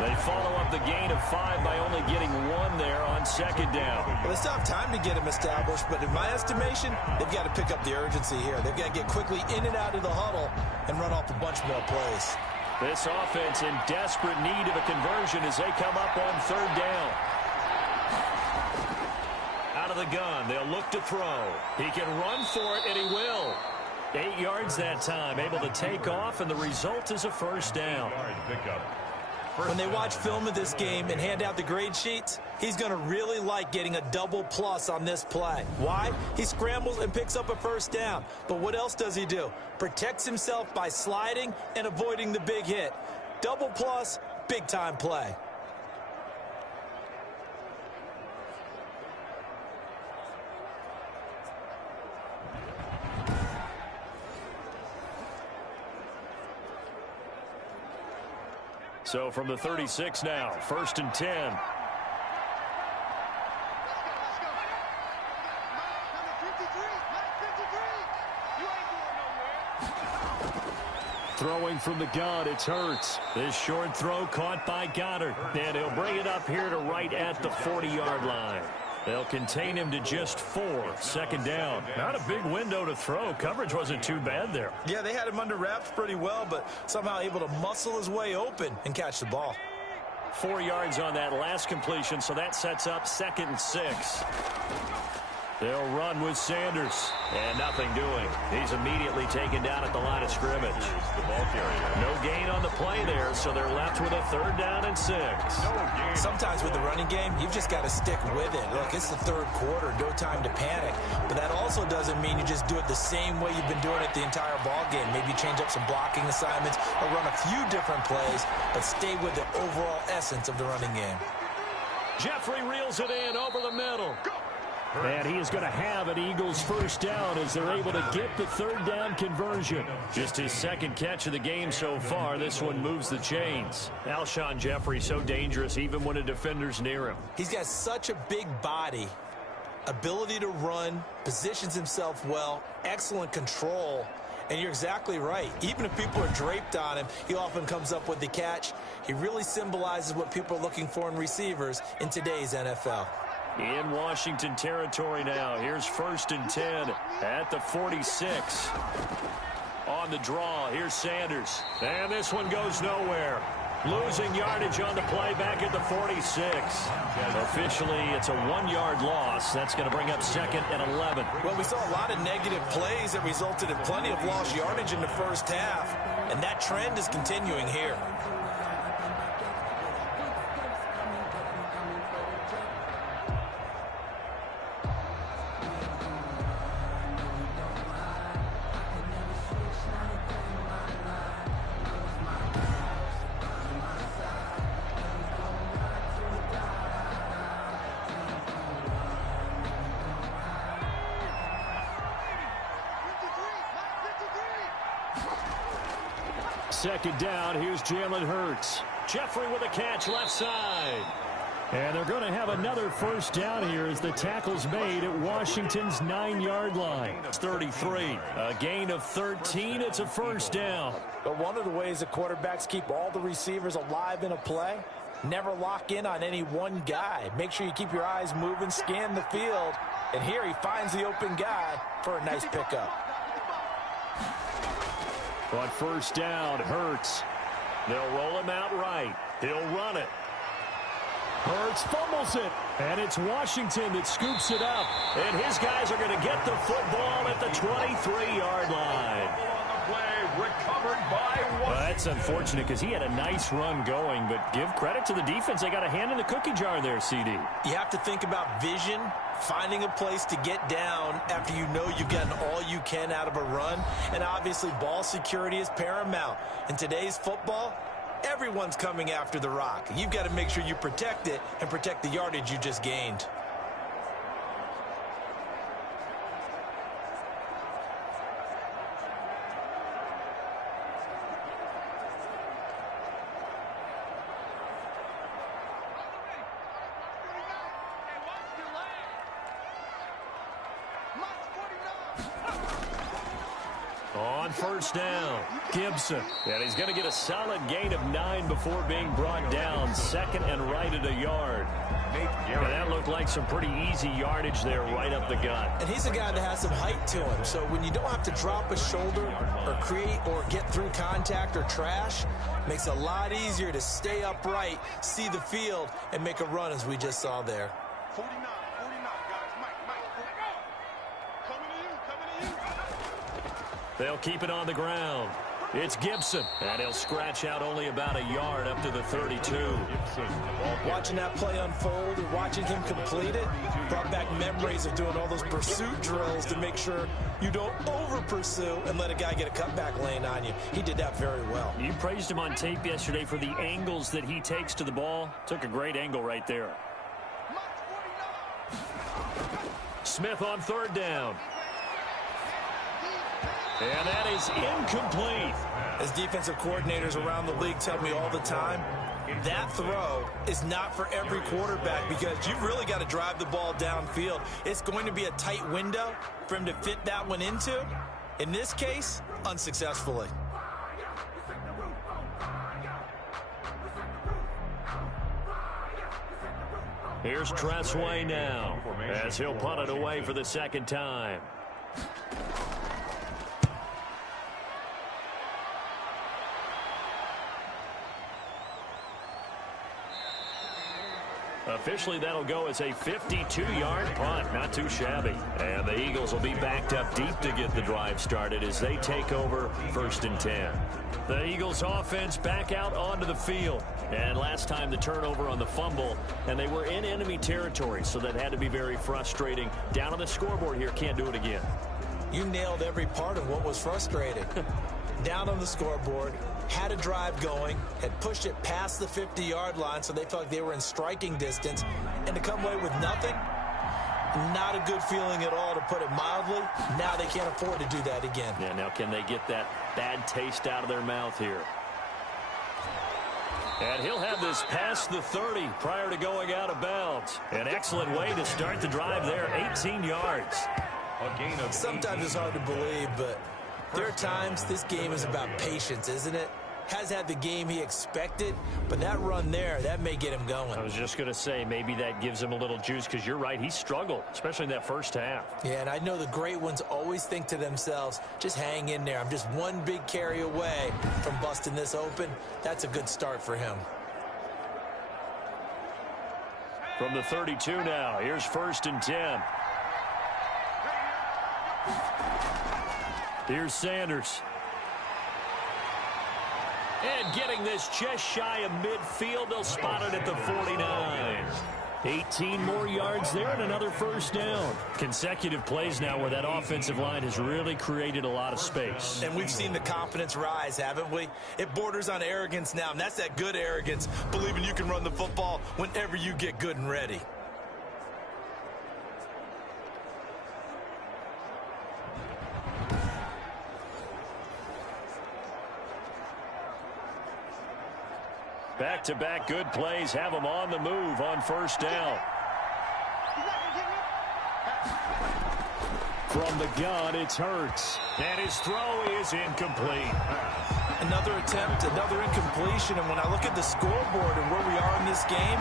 They follow up the gain of 5 by only getting 1 there on second down. Well, they still have time to get them established, but in my estimation, they've got to pick up the urgency here. They've got to get quickly in and out of the huddle and run off a bunch more plays. This offense in desperate need of a conversion as they come up on third down. Out of the gun, they'll look to throw. He can run for it, and he will. 8 yards that time, able to take off, and the result is a first down. When they watch film of this game and hand out the grade sheets, he's going to really like getting a double plus on this play. Why? He scrambles and picks up a first down. But what else does he do? Protects himself by sliding and avoiding the big hit. Double plus, big-time play. So from the 36 now, 1st and 10. Throwing from the gun, it's Hurts. This short throw caught by Goddard. And he'll bring it up here to right at the 40-yard line. They'll contain him to just 4. Second down. Not a big window to throw. Coverage wasn't too bad there. Yeah, they had him under wraps pretty well, but somehow able to muscle his way open and catch the ball. 4 yards on that last completion, so that sets up 2nd and 6. They'll run with Sanders, and nothing doing. He's immediately taken down at the line of scrimmage. No gain on the play there, so they're left with a 3rd down and 6. Sometimes with the running game, you've just got to stick with it. Look, it's the 3rd quarter, no time to panic. But that also doesn't mean you just do it the same way you've been doing it the entire ball game. Maybe change up some blocking assignments or run a few different plays, but stay with the overall essence of the running game. Jeffrey reels it in over the middle. And he is going to have an Eagles first down as they're able to get the 3rd down conversion. Just his 2nd catch of the game so far. This one moves the chains. Alshon Jeffrey so dangerous even when a defender's near him. He's got such a big body, ability to run, positions himself well, excellent control. And you're exactly right. Even if people are draped on him, he often comes up with the catch. He really symbolizes what people are looking for in receivers in today's NFL. In Washington territory now. Here's 1st and 10 at the 46. On the draw, here's Sanders. And this one goes nowhere. Losing yardage on the play back at the 46. Officially, it's a 1-yard loss. That's going to bring up 2nd and 11. Well, we saw a lot of negative plays that resulted in plenty of lost yardage in the first half. And that trend is continuing here. Second down, here's Jalen Hurts. Jeffrey with a catch left side. And they're going to have another first down here as the tackle's made at Washington's 9-yard line. It's 33. A gain of 13. It's a first down. But one of the ways the quarterbacks keep all the receivers alive in a play, never lock in on any one guy. Make sure you keep your eyes moving, scan the field. And here he finds the open guy for a nice pickup. On first down, Hurts. They'll roll him out right. He'll run it. Hurts fumbles it. And it's Washington that scoops it up. And his guys are going to get the football at the 23-yard line. play recovered by Washington. Well, that's unfortunate because he had a nice run going, but give credit to the defense. They got a hand in the cookie jar there, CD. You have to think about vision, finding a place to get down after you know you've gotten all you can out of a run, and obviously ball security is paramount. In today's football, everyone's coming after the rock. You've got to make sure you protect it and protect the yardage you just gained. On first down, Gibson. And he's going to get a solid gain of 9 before being brought down. Second and right at a yard. And that looked like some pretty easy yardage there right up the gut. And he's a guy that has some height to him. So when you don't have to drop a shoulder or create or get through contact or trash, makes it a lot easier to stay upright, see the field, and make a run as we just saw there. 49, guys. Mike, coming to you. They'll keep it on the ground. It's Gibson, and he'll scratch out only about a yard up to the 32. Watching that play unfold and watching him complete it brought back memories of doing all those pursuit drills to make sure you don't over-pursue and let a guy get a cutback lane on you. He did that very well. You praised him on tape yesterday for the angles that he takes to the ball. Took a great angle right there. Smith on third down. And that is incomplete. As defensive coordinators around the league tell me all the time, that throw is not for every quarterback because you've really got to drive the ball downfield. It's going to be a tight window for him to fit that one into. In this case, unsuccessfully. Here's Tressway now as he'll punt it away for the second time. Officially, that'll go as a 52-yard punt. Not too shabby. And the Eagles will be backed up deep to get the drive started as they take over 1st and 10. The Eagles offense back out onto the field. And last time the turnover on the fumble, and they were in enemy territory, so that had to be very frustrating. Down on the scoreboard here, can't do it again. You nailed every part of what was frustrating. Down on the scoreboard, had a drive going, had pushed it past the 50-yard line so they felt like they were in striking distance, and to come away with nothing, not a good feeling at all, to put it mildly. Now they can't afford to do that again. Yeah, now can they get that bad taste out of their mouth here? And he'll have this past the 30 prior to going out of bounds. An excellent way to start the drive there, 18 yards. Sometimes it's hard to believe, but there are times this game is about patience, isn't it? Has had the game he expected, but that run there, that may get him going. I was just going to say, maybe that gives him a little juice, because you're right, he struggled, especially in that first half. Yeah, and I know the great ones always think to themselves, just hang in there. I'm just one big carry away from busting this open. That's a good start for him. From the 32 now, here's 1st and 10. Here's Sanders. And getting this just shy of midfield, they'll spot it at the 49. 18 more yards there and another first down. Consecutive plays now where that offensive line has really created a lot of space. And we've seen the confidence rise, haven't we? It borders on arrogance now, and that's that good arrogance, believing you can run the football whenever you get good and ready. Back-to-back good plays have them on the move on first down. From the gun, it's Hurts. And his throw is incomplete. Another attempt, another incompletion, and when I look at the scoreboard and where we are in this game,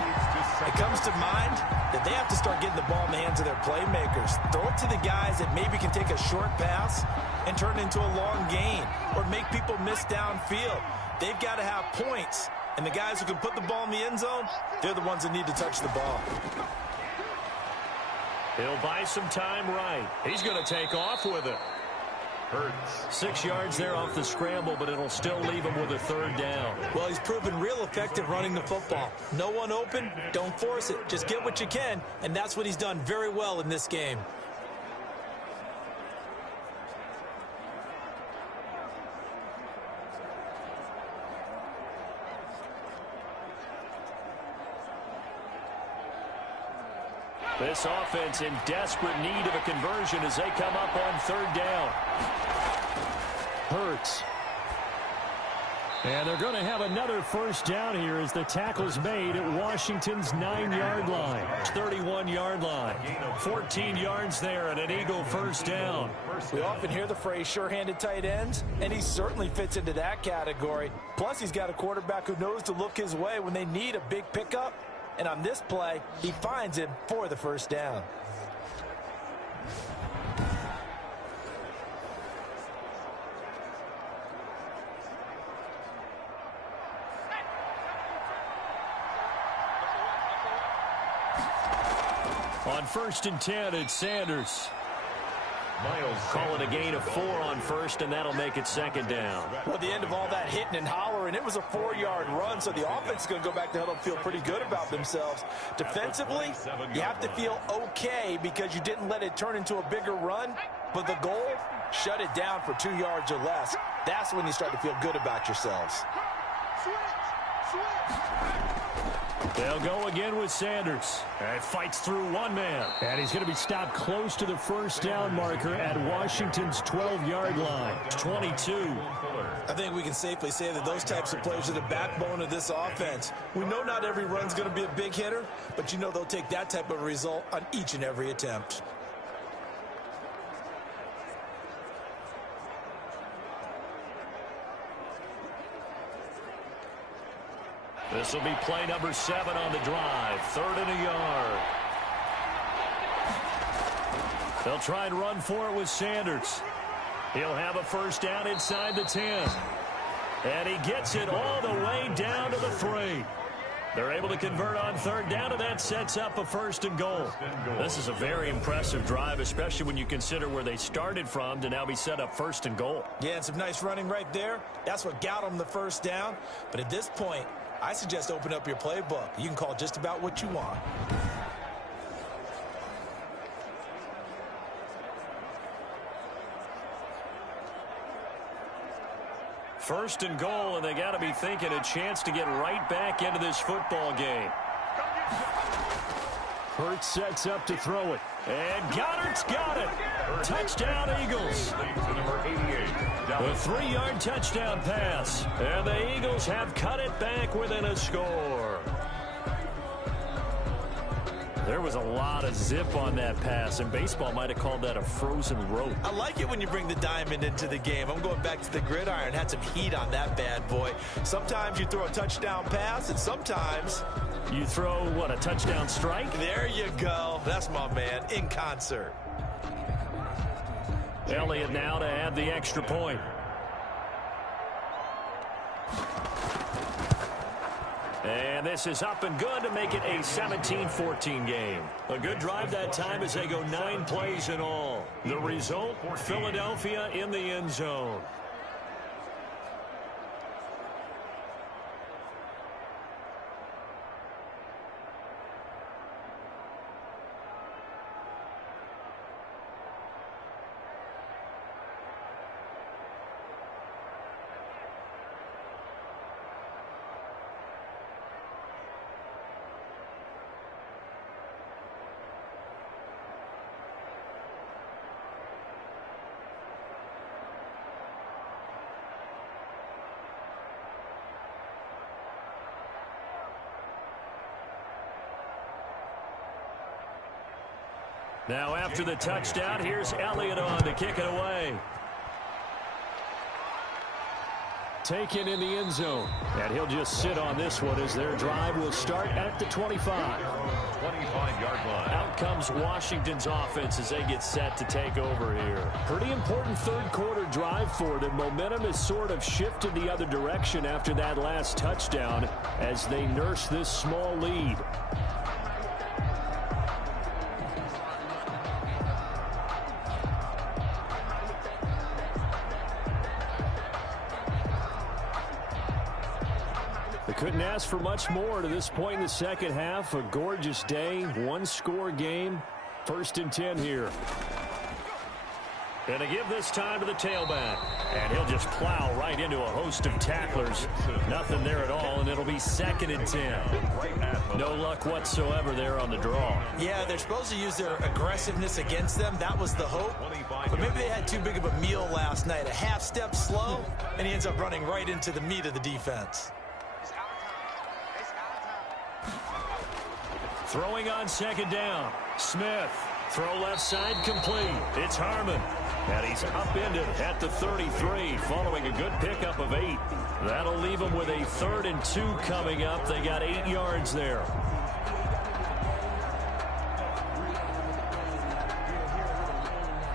it comes to mind that they have to start getting the ball in the hands of their playmakers. Throw it to the guys that maybe can take a short pass and turn it into a long gain or make people miss downfield. They've got to have points. And the guys who can put the ball in the end zone, they're the ones that need to touch the ball. He'll buy some time right. He's going to take off with it. Hurts. 6 yards there off the scramble, but it'll still leave him with a third down. Well, he's proven real effective running the football. No one open, don't force it. Just get what you can, and that's what he's done very well in this game. This offense in desperate need of a conversion as they come up on third down. Hurts. And they're going to have another first down here as the tackle's made at Washington's 9-yard line. 31-yard line. 14 yards there and an Eagle first down. We often hear the phrase sure-handed tight ends, and he certainly fits into that category. Plus, he's got a quarterback who knows to look his way when they need a big pickup. And on this play, he finds him for the first down. On 1st and 10, it's Sanders. Miles Call it a gain of 4 on first, and that'll make it second down. Well, at the end of all that hitting and hollering, it was a 4-yard run, so the offense is going to go back to huddle and feel pretty good about themselves. Defensively, you have to feel okay because you didn't let it turn into a bigger run, but the goal, shut it down for 2 yards or less. That's when you start to feel good about yourselves. They'll go again with Sanders. And fights through one man. And he's going to be stopped close to the first down marker at Washington's 12-yard line. 22. I think we can safely say that those types of plays are the backbone of this offense. We know not every run's going to be a big hitter, but you know they'll take that type of result on each and every attempt. This will be play number 7 on the drive. 3rd and a yard. They'll try and run for it with Sanders. He'll have a first down inside the 10. And he gets it all the way down to the 3. They're able to convert on third down, and that sets up a 1st and goal. This is a very impressive drive, especially when you consider where they started from to now be set up 1st and goal. Yeah, and some nice running right there. That's what got them the first down. But at this point, I suggest open up your playbook. You can call just about what you want. First and goal, and they got to be thinking a chance to get right back into this football game. Hurts sets up to throw it. And Goddard's got it. Touchdown, Eagles. A 3-yard touchdown pass. And the Eagles have cut it back within a score. There was a lot of zip on that pass, and baseball might have called that a frozen rope. I like it when you bring the diamond into the game. I'm going back to the gridiron. Had some heat on that bad boy. Sometimes you throw a touchdown pass, and sometimes you throw, what, a touchdown strike? There you go. That's my man, in concert. Elliott now to add the extra point. And this is up and good to make it a 17-14 game. A good drive that time as they go 9 plays in all. The result, Philadelphia in the end zone. Now after the touchdown, here's Elliott on to kick it away. Taken in the end zone. And he'll just sit on this one as their drive will start at the 25. 25-yard line. Out comes Washington's offense as they get set to take over here. Pretty important third quarter drive for them. Momentum has sort of shifted the other direction after that last touchdown as they nurse this small lead. They couldn't ask for much more to this point in the second half. A gorgeous day, one-score game. 1st and 10 here. And to give this time to the tailback. And he'll just plow right into a host of tacklers. Nothing there at all, and it'll be 2nd and 10. No luck whatsoever there on the draw. Yeah, they're supposed to use their aggressiveness against them. That was the hope. But maybe they had too big of a meal last night. A half step slow, and he ends up running right into the meat of the defense. Throwing on 2nd down. Smith. Throw left side complete. It's Harmon. And he's upended at the 33 following a good pickup of 8. That'll leave him with a 3rd and 2 coming up. They got 8 yards there.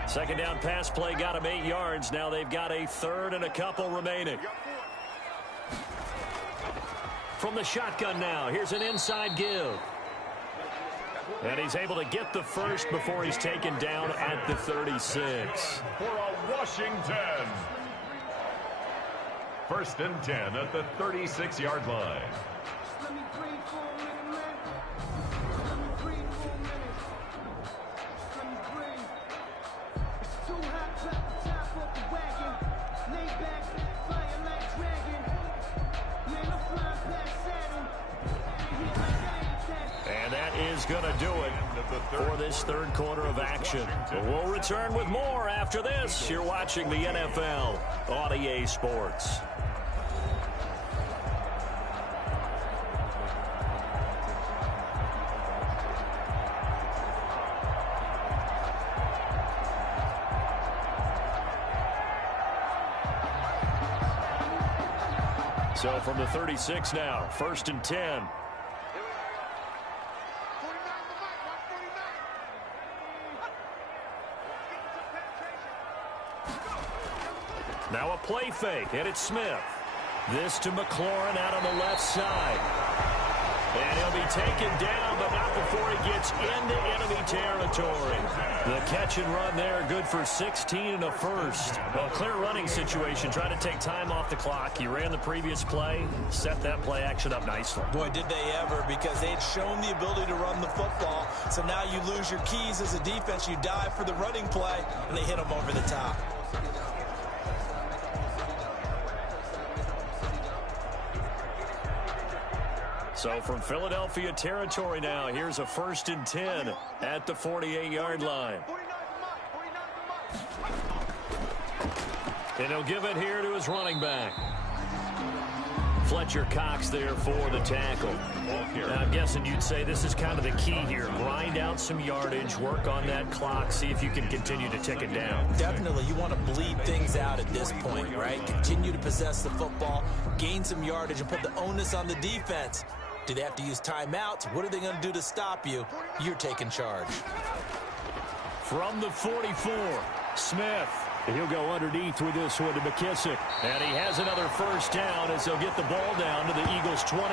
Second down pass play got him 8 yards. Now they've got a 3rd and a couple remaining. From the shotgun now, here's an inside give. And he's able to get the first before he's taken down at the 36. For a Washington. 1st and 10 at the 36-yard line. Going to do it for this 3rd quarter of action. We'll return with more after this. You're watching the NFL on EA Sports. So from the 36 now, 1st and 10. Now a play fake, and it's Smith. This to McLaurin out on the left side. And he'll be taken down, but not before he gets into enemy territory. The catch and run there, good for 16 and a first. Well, clear running situation, trying to take time off the clock. He ran the previous play, set that play action up nicely. Boy, did they ever, because they had shown the ability to run the football. So now you lose your keys as a defense. You dive for the running play, and they hit him over the top. So from Philadelphia territory now, here's a 1st and 10 at the 48-yard line. And he'll give it here to his running back. Fletcher Cox there for the tackle. Now, I'm guessing you'd say this is kind of the key here. Grind out some yardage, work on that clock, see if you can continue to tick it down. Definitely, you want to bleed things out at this point, right? Continue to possess the football, gain some yardage, and put the onus on the defense. Do they have to use timeouts? What are they going to do to stop you? You're taking charge. From the 44, Smith. He'll go underneath with this one to McKissick. And he has another 1st down as they'll get the ball down to the Eagles' 28.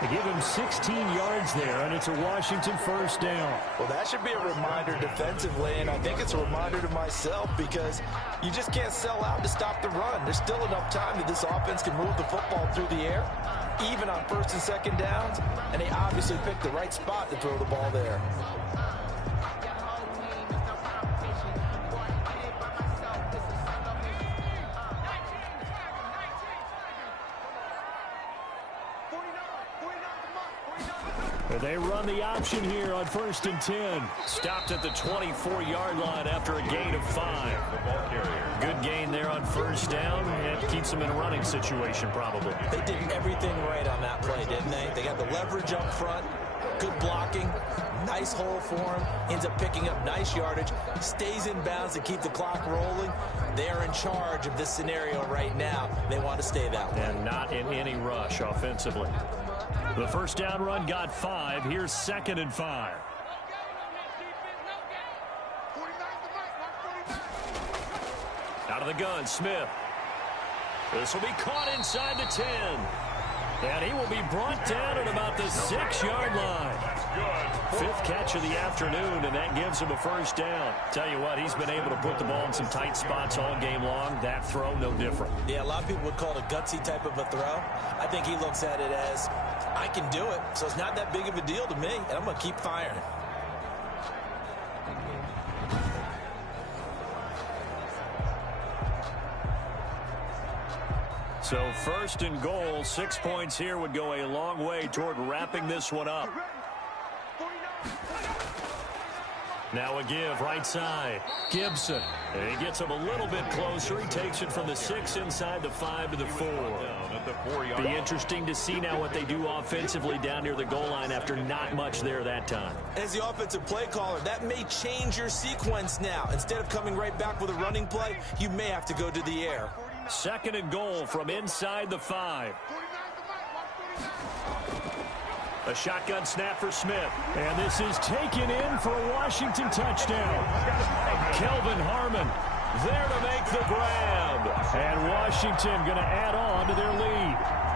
They give him 16 yards there, and it's a Washington 1st down. Well, that should be a reminder defensively, and I think it's a reminder to myself because you just can't sell out to stop the run. There's still enough time that this offense can move the football through the air, even on 1st and 2nd downs, and they obviously picked the right spot to throw the ball there. They run the option here on 1st and 10. Stopped at the 24-yard line after a gain of 5. Good gain there on 1st down, and keeps them in a running situation probably. They did everything right on that play, didn't they? They got the leverage up front, good blocking, nice hole for him, ends up picking up nice yardage, stays in bounds to keep the clock rolling. They're in charge of this scenario right now. They want to stay that way. And not in any rush offensively. The 1st down run got 5. Here's 2nd and 5. Out of the gun, Smith. This will be caught inside the 10. And he will be brought down at about the 6-yard line. 5th catch of the afternoon, and that gives him a first down. Tell you what, he's been able to put the ball in some tight spots all game long. That throw, no different. Yeah, a lot of people would call it a gutsy type of a throw. I think he looks at it as, I can do it, so it's not that big of a deal to me, and I'm going to keep firing. So 1st and goal, 6 points here would go a long way toward wrapping this one up. Now a give right side. Gibson. And he gets him a little bit closer. He takes it from the 6 inside the 5 to the 4. Be interesting to see now what they do offensively down near the goal line after not much there that time. As the offensive play caller, that may change your sequence now. Instead of coming right back with a running play, you may have to go to the air. 2nd and goal from inside the 5. A shotgun snap for Smith. And this is taken in for a Washington touchdown. Kelvin Harmon there to make the grab. And Washington going to add on to their lead.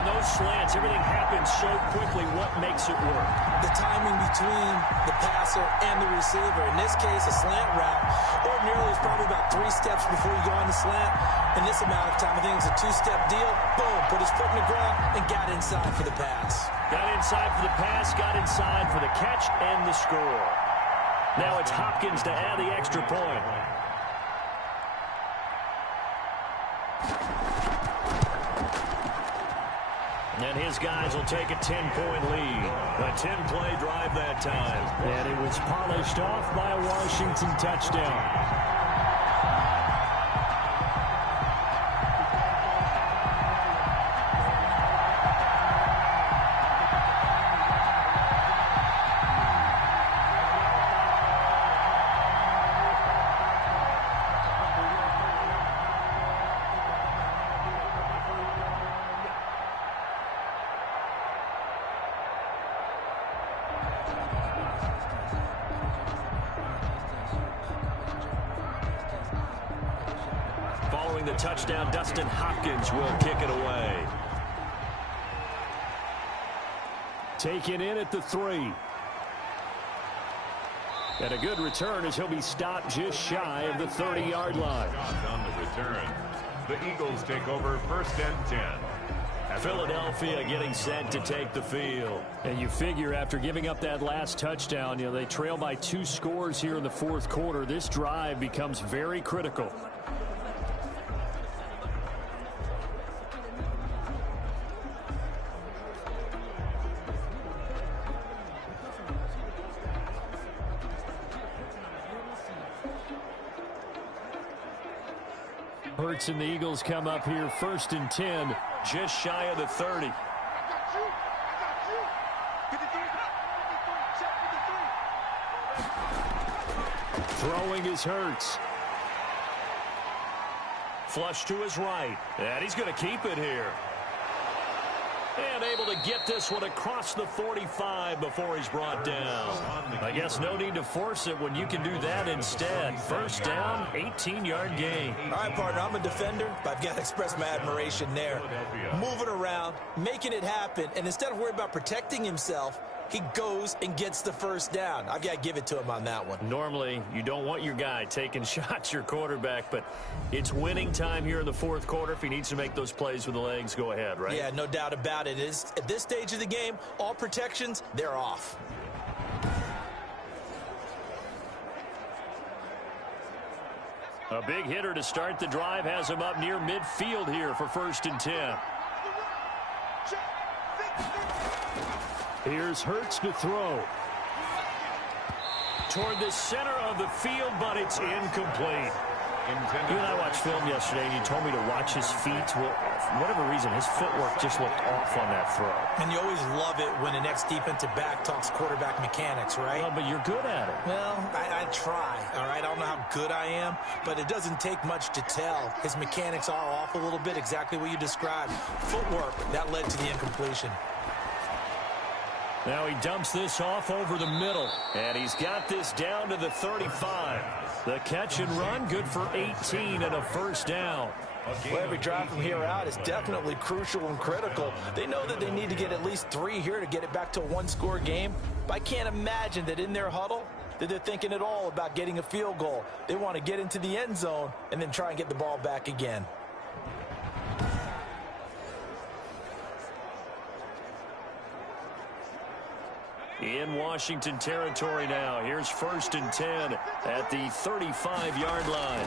On those slants, everything happens so quickly. What makes it work? The timing between the passer and the receiver. In this case, a slant route. Ordinarily, it's probably about 3 steps before you go on the slant. In this amount of time, I think it was a 2-step deal. Boom, put his foot in the ground and got inside for the pass. Got inside for the pass, got inside for the catch and the score. Now it's Hopkins to add the extra point. And his guys will take a 10-point lead. A 10-play drive that time. And it was polished off by a Washington touchdown. The touchdown, Dustin Hopkins will kick it away. Taken in at the 3. And a good return as he'll be stopped just shy of the 30-yard line. On the return, the Eagles take over 1st and 10. Philadelphia getting set to take the field. And you figure after giving up that last touchdown, they trail by 2 scores here in the 4th quarter. This drive becomes very critical. Hurts and the Eagles come up here 1st and 10, just shy of the 30. Throwing is Hurts. Flush to his right, and he's going to keep it here. And able to get this one across the 45 before he's brought down. I guess no need to force it when you can do that instead. 1st down, 18-yard gain. All right, partner, I'm a defender, but I've got to express my admiration there. Moving around, making it happen, and instead of worrying about protecting himself, he goes and gets the 1st down. I've got to give it to him on that one. Normally, you don't want your guy taking shots, your quarterback, but it's winning time here in the 4th quarter. If he needs to make those plays with the legs, go ahead, right? Yeah, no doubt about it. At this stage of the game, all protections, they're off. A big hitter to start the drive has him up near midfield here for 1st and 10. Here's Hurts to throw. Toward the center of the field, but it's incomplete. You and I watched film yesterday, and you told me to watch his feet. Well, for whatever reason, his footwork just looked off on that throw. And you always love it when an ex-defensive back talks quarterback mechanics, right? Well, but you're good at it. Well, I try, all right? I don't know how good I am, but it doesn't take much to tell. His mechanics are off a little bit, exactly what you described. Footwork, that led to the incompletion. Now he dumps this off over the middle, and he's got this down to the 35. The catch and run, good for 18 and a 1st down. Well, every drive from here out is definitely crucial and critical. They know that they need to get at least 3 here to get it back to a one-score game. But I can't imagine that in their huddle that they're thinking at all about getting a field goal. They want to get into the end zone and then try and get the ball back again. In Washington territory now. Here's 1st and 10 at the 35-yard line.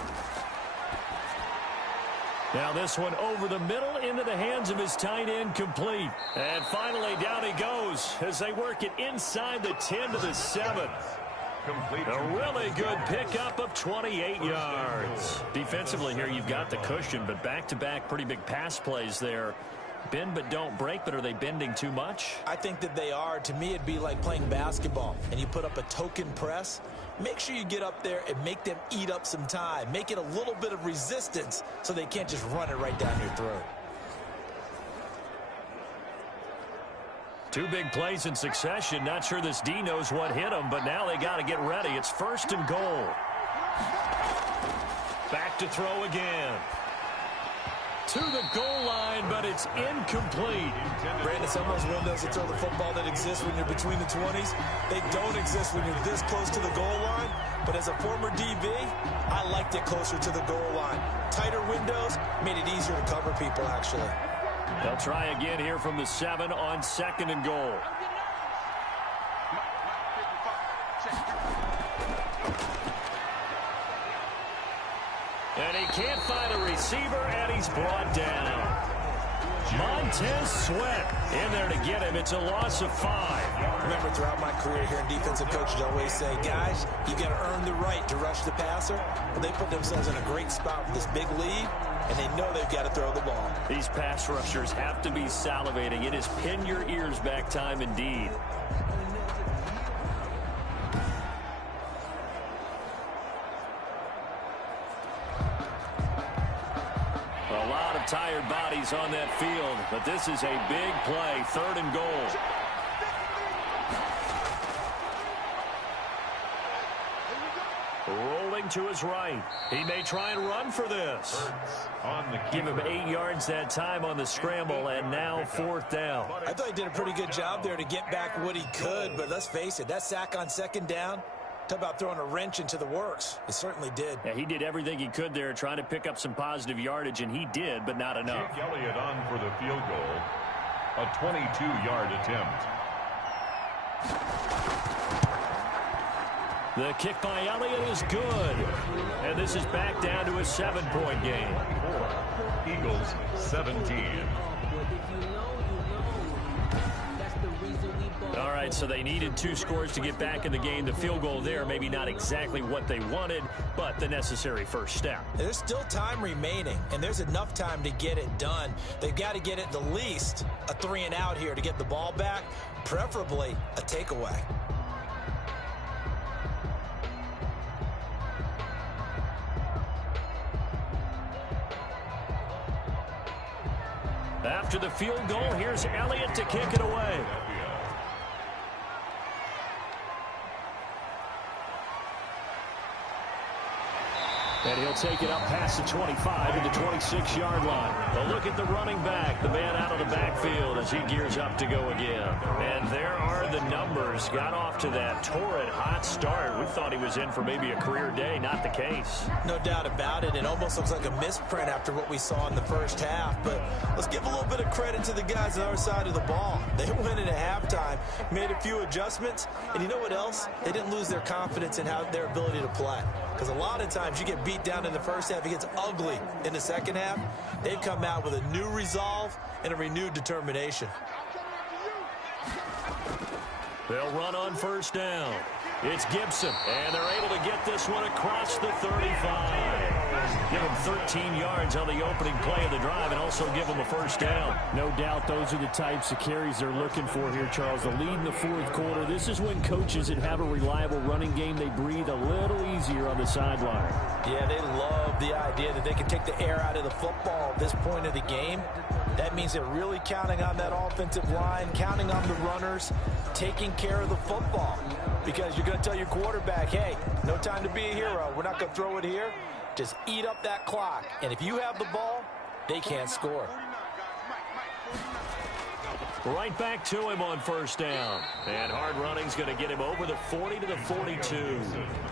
Now this one over the middle into the hands of his tight end, complete. And finally down he goes as they work it inside the 10 to the 7. A really good pickup of 28 yards. Defensively here you've got the cushion, but back-to-back pretty big pass plays there. Bend but don't break, but are they bending too much? I think that they are. To me, it'd be like playing basketball, and you put up a token press. Make sure you get up there and make them eat up some time. Make it a little bit of resistance so they can't just run it right down your throat. 2 big plays in succession. Not sure this D knows what hit him, but now they got to get ready. It's 1st and goal. Back to throw again. To the goal line, but it's incomplete. Brandon, some of those windows to throw the football that exist when you're between the 20s, they don't exist when you're this close to the goal line. But as a former DB, I liked it closer to the goal line. Tighter windows made it easier to cover people, actually. They'll try again here from the 7 on 2nd and goal. And he can't find a receiver, and he's brought down. Montez Sweat in there to get him. It's a loss of 5. Remember, throughout my career here in defensive coaches always say, guys, you got to earn the right to rush the passer. But they put themselves in a great spot with this big lead, and they know they've got to throw the ball. These pass rushers have to be salivating. It is pin your ears back time indeed. A lot of tired bodies on that field, but this is a big play. 3rd and goal. Rolling to his right. He may try and run for this. Give him 8 yards that time on the scramble, and now 4th down. I thought he did a pretty good job there to get back what he could, but let's face it, that sack on 2nd down, talk about throwing a wrench into the works. It certainly did. Yeah, he did everything he could there trying to pick up some positive yardage, and he did, but not enough. Jake Elliott on for the field goal. A 22-yard attempt. The kick by Elliott is good. And this is back down to a 7-point game. Eagles 17. All right, so they needed 2 scores to get back in the game. The field goal there, maybe not exactly what they wanted, but the necessary first step. There's still time remaining, and there's enough time to get it done. They've got to get at the least a 3 and out here to get the ball back, preferably a takeaway. After the field goal, here's Elliott to kick it away. And he'll take it up past the 25 to the 26-yard line. A look at the running back, the man out of the backfield as he gears up to go again. And there are the numbers. Got off to that torrid hot start. We thought he was in for maybe a career day. Not the case. No doubt about it. It almost looks like a misprint after what we saw in the first half. But let's give a little bit of credit to the guys on our side of the ball. They went in at halftime, made a few adjustments, and you know what else? They didn't lose their confidence in their ability to play. Because a lot of times you get beat down in the first half, it gets ugly in the second half. They've come out with a new resolve and a renewed determination. They'll run on 1st down. It's Gibson, and they're able to get this one across the 35. Give him 13 yards on the opening play of the drive and also give him a 1st down. No doubt those are the types of carries they're looking for here, Charles. The lead in the 4th quarter. This is when coaches that have a reliable running game, they breathe a little easier on the sideline. Yeah, they love the idea that they can take the air out of the football at this point of the game. That means they're really counting on that offensive line, counting on the runners, taking care of the football. Because you're going to tell your quarterback, hey, no time to be a hero. We're not going to throw it here. just eat up that clock. And if you have the ball, they can't score. Right back to him on first down. And hard running's going to get him over the 40 to the 42.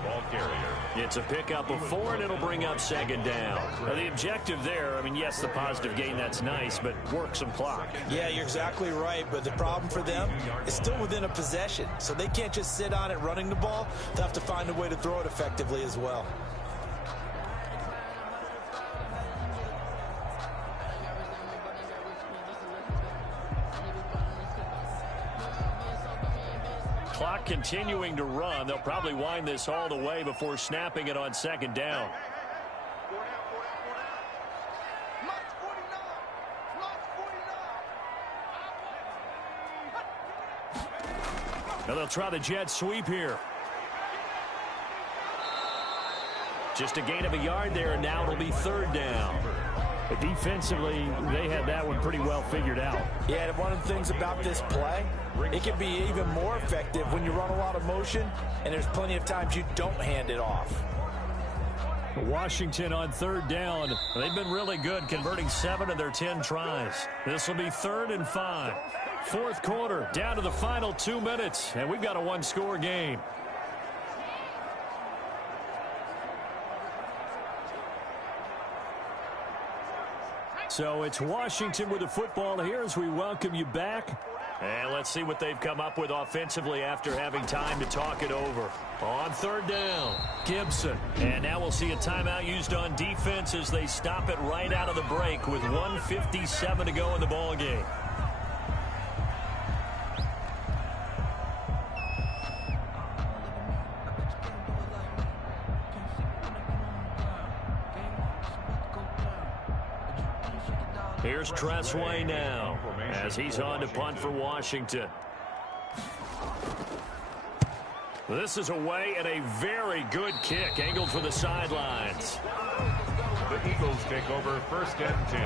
Ball carrier. It's a pickup of 4, and it'll bring up second down. Now, the objective there, I mean, yes, the positive gain, that's nice, but work some clock. Yeah, you're exactly right, but the problem for them is still within a possession. So they can't just sit on it running the ball. They'll have to find a way to throw it effectively as well. Clock continuing to run. They'll probably wind this all the way before snapping it on second down. Now they'll try the jet sweep here. Just a gain of a yard there, and now it'll be third down. But defensively, they had that one pretty well figured out. Yeah, and one of the things about this play, it can be even more effective when you run a lot of motion, and there's plenty of times you don't hand it off. Washington on third down. They've been really good, converting 7 of their 10 tries. This will be 3rd and 5. Fourth quarter, down to the final 2 minutes, and we've got a one-score game. So it's Washington with the football here as we welcome you back. And let's see what they've come up with offensively after having time to talk it over. On third down, Gibson. And now we'll see a timeout used on defense as they stop it right out of the break with 1:57 to go in the ballgame. Here's Tressway now as he's on to punt for Washington. This is away and a very good kick angled for the sidelines. The Eagles take over 1st and 10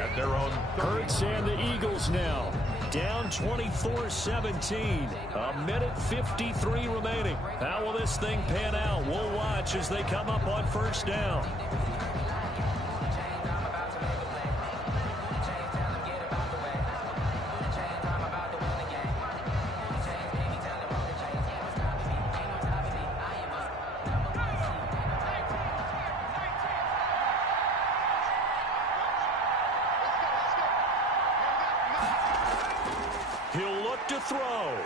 at their own 30. Hurts and the Eagles now down 24-17. A minute 53 remaining. How will this thing pan out? We'll watch as they come up on first down. Throw.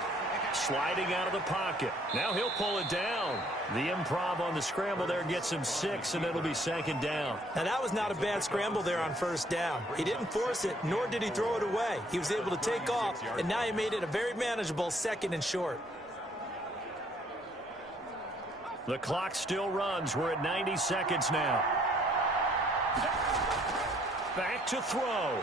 Sliding out of the pocket. Now he'll pull it down. The improv on the scramble there gets him 6, and it'll be second down. Now that was not a bad scramble there on first down. He didn't force it, nor did he throw it away. He was able to take off, and now he made it a very manageable 2nd and short. The clock still runs. We're at 90 seconds now. Back to throw.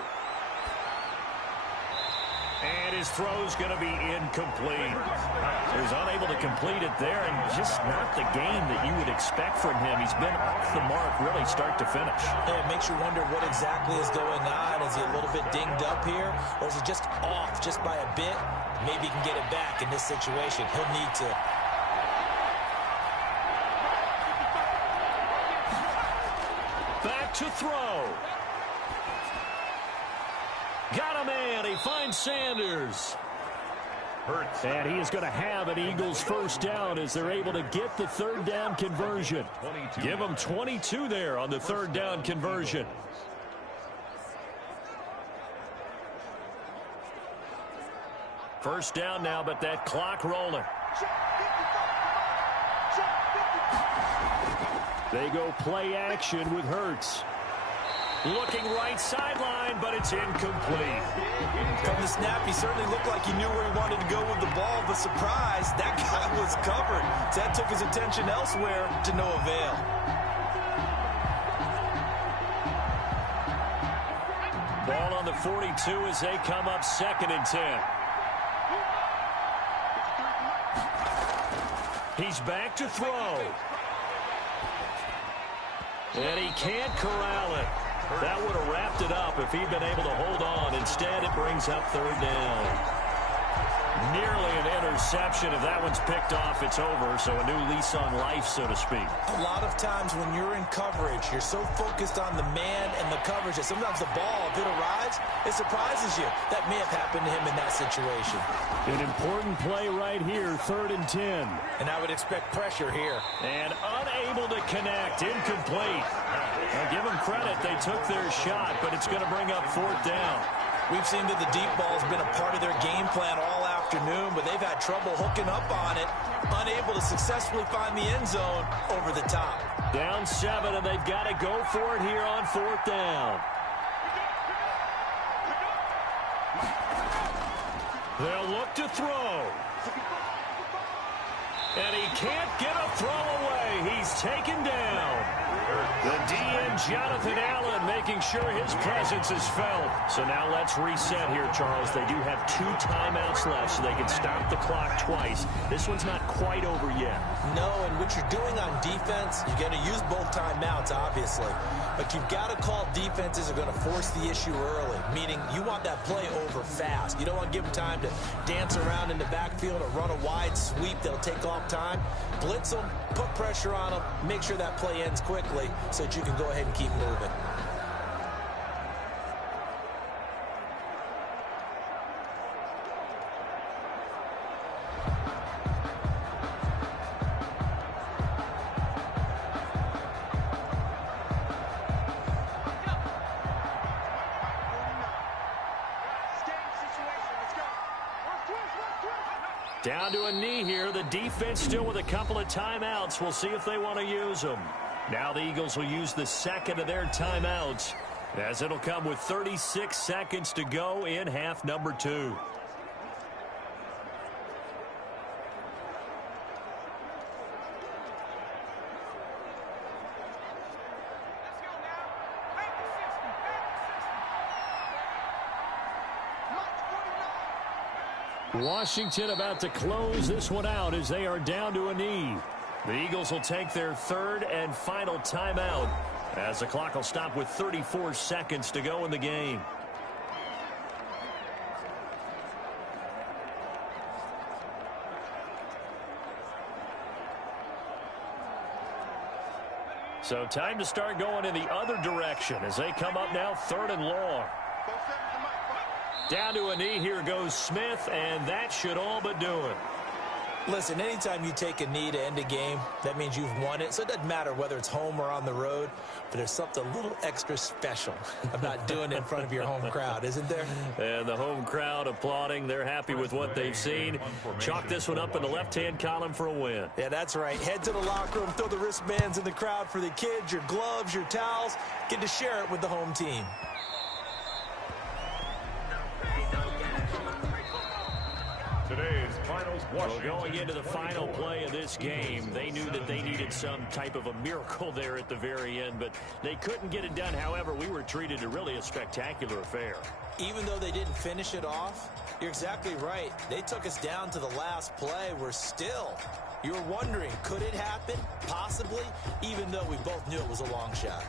And his throw's going to be incomplete. He was unable to complete it there, and just not the game that you would expect from him. He's been off the mark really start to finish. Yeah, it makes you wonder what exactly is going on. Is he a little bit dinged up here, or is he just off just by a bit? Maybe he can get it back in this situation. He'll need to. Back to throw. Got a man. He finds Sanders. Hurts. And he is going to have an Eagles first down as they're able to get the third down conversion. Give them 22 there on the third down conversion. First down now, but that clock rolling. They go play action with Hurts. Looking right sideline, but it's incomplete. From the snap, he certainly looked like he knew where he wanted to go with the ball, but surprise, that guy was covered. So that took his attention elsewhere to no avail. Ball on the 42 as they come up 2nd and 10. He's back to throw. And he can't corral it. That would have wrapped it up if he'd been able to hold on. Instead, it brings up third down. Nearly an interception. If that one's picked off, it's over. So a new lease on life, so to speak. A lot of times when you're in coverage, you're so focused on the man and the coverage that sometimes the ball, if it arrives, it surprises you. That may have happened to him in that situation. An important play right here, 3rd and 10. And I would expect pressure here. And unable to connect. Incomplete. Now, give them credit. They took their shot, but it's going to bring up 4th down. We've seen that the deep ball has been a part of their game plan all afternoon, but they've had trouble hooking up on it, unable to successfully find the end zone over the top. Down 7, and they've got to go for it here on 4th down. They'll look to throw. And he can't get a throw away. He's taken down. The DN, Jonathan Allen, making sure his presence is felt. So now let's reset here, Charles. They do have 2 timeouts left, so they can stop the clock twice. This one's not quite over yet. No, and what you're doing on defense, you're going to use both timeouts, obviously. But you've got to call defenses are going to force the issue early, meaning you want that play over fast. You don't want to give them time to dance around in the backfield or run a wide sweep that'll take off time. Blitz them, put pressure on them, make sure that play ends quickly so that you can go ahead and keep moving. Down to a knee here. The defense still with a couple of timeouts. We'll see if they want to use them. Now the Eagles will use the second of their timeouts, as it'll come with 36 seconds to go in half number 2. Washington about to close this one out as they are down to a knee. The Eagles will take their 3rd and final timeout, as the clock will stop with 34 seconds to go in the game. So time to start going in the other direction as they come up now 3rd and long. Down to a knee, here goes Smith, and that should all but do it. Listen, anytime you take a knee to end a game, that means you've won it. So it doesn't matter whether it's home or on the road, but there's something a little extra special about doing it in front of your home crowd, isn't there? And the home crowd applauding. They're happy with what they've seen. Chalk this one up in the left-hand column for a win. Yeah, that's right. Head to the locker room, throw the wristbands in the crowd for the kids, your gloves, your towels. Get to share it with the home team. Today's finals, Washington. Well, going into the final play of this game, they knew that they needed some type of a miracle there at the very end, but they couldn't get it done. However, we were treated to really a spectacular affair. Even though they didn't finish it off, you're exactly right. They took us down to the last play. We're still, you were wondering, could it happen? Possibly, even though we both knew it was a long shot.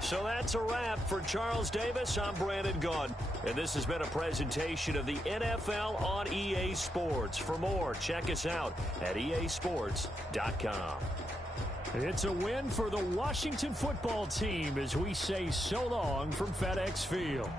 So that's a wrap for Charles Davis. I'm Brandon Gaudin, and this has been a presentation of the NFL on EA Sports. For more, check us out at easports.com. It's a win for the Washington football team as we say so long from FedEx Field.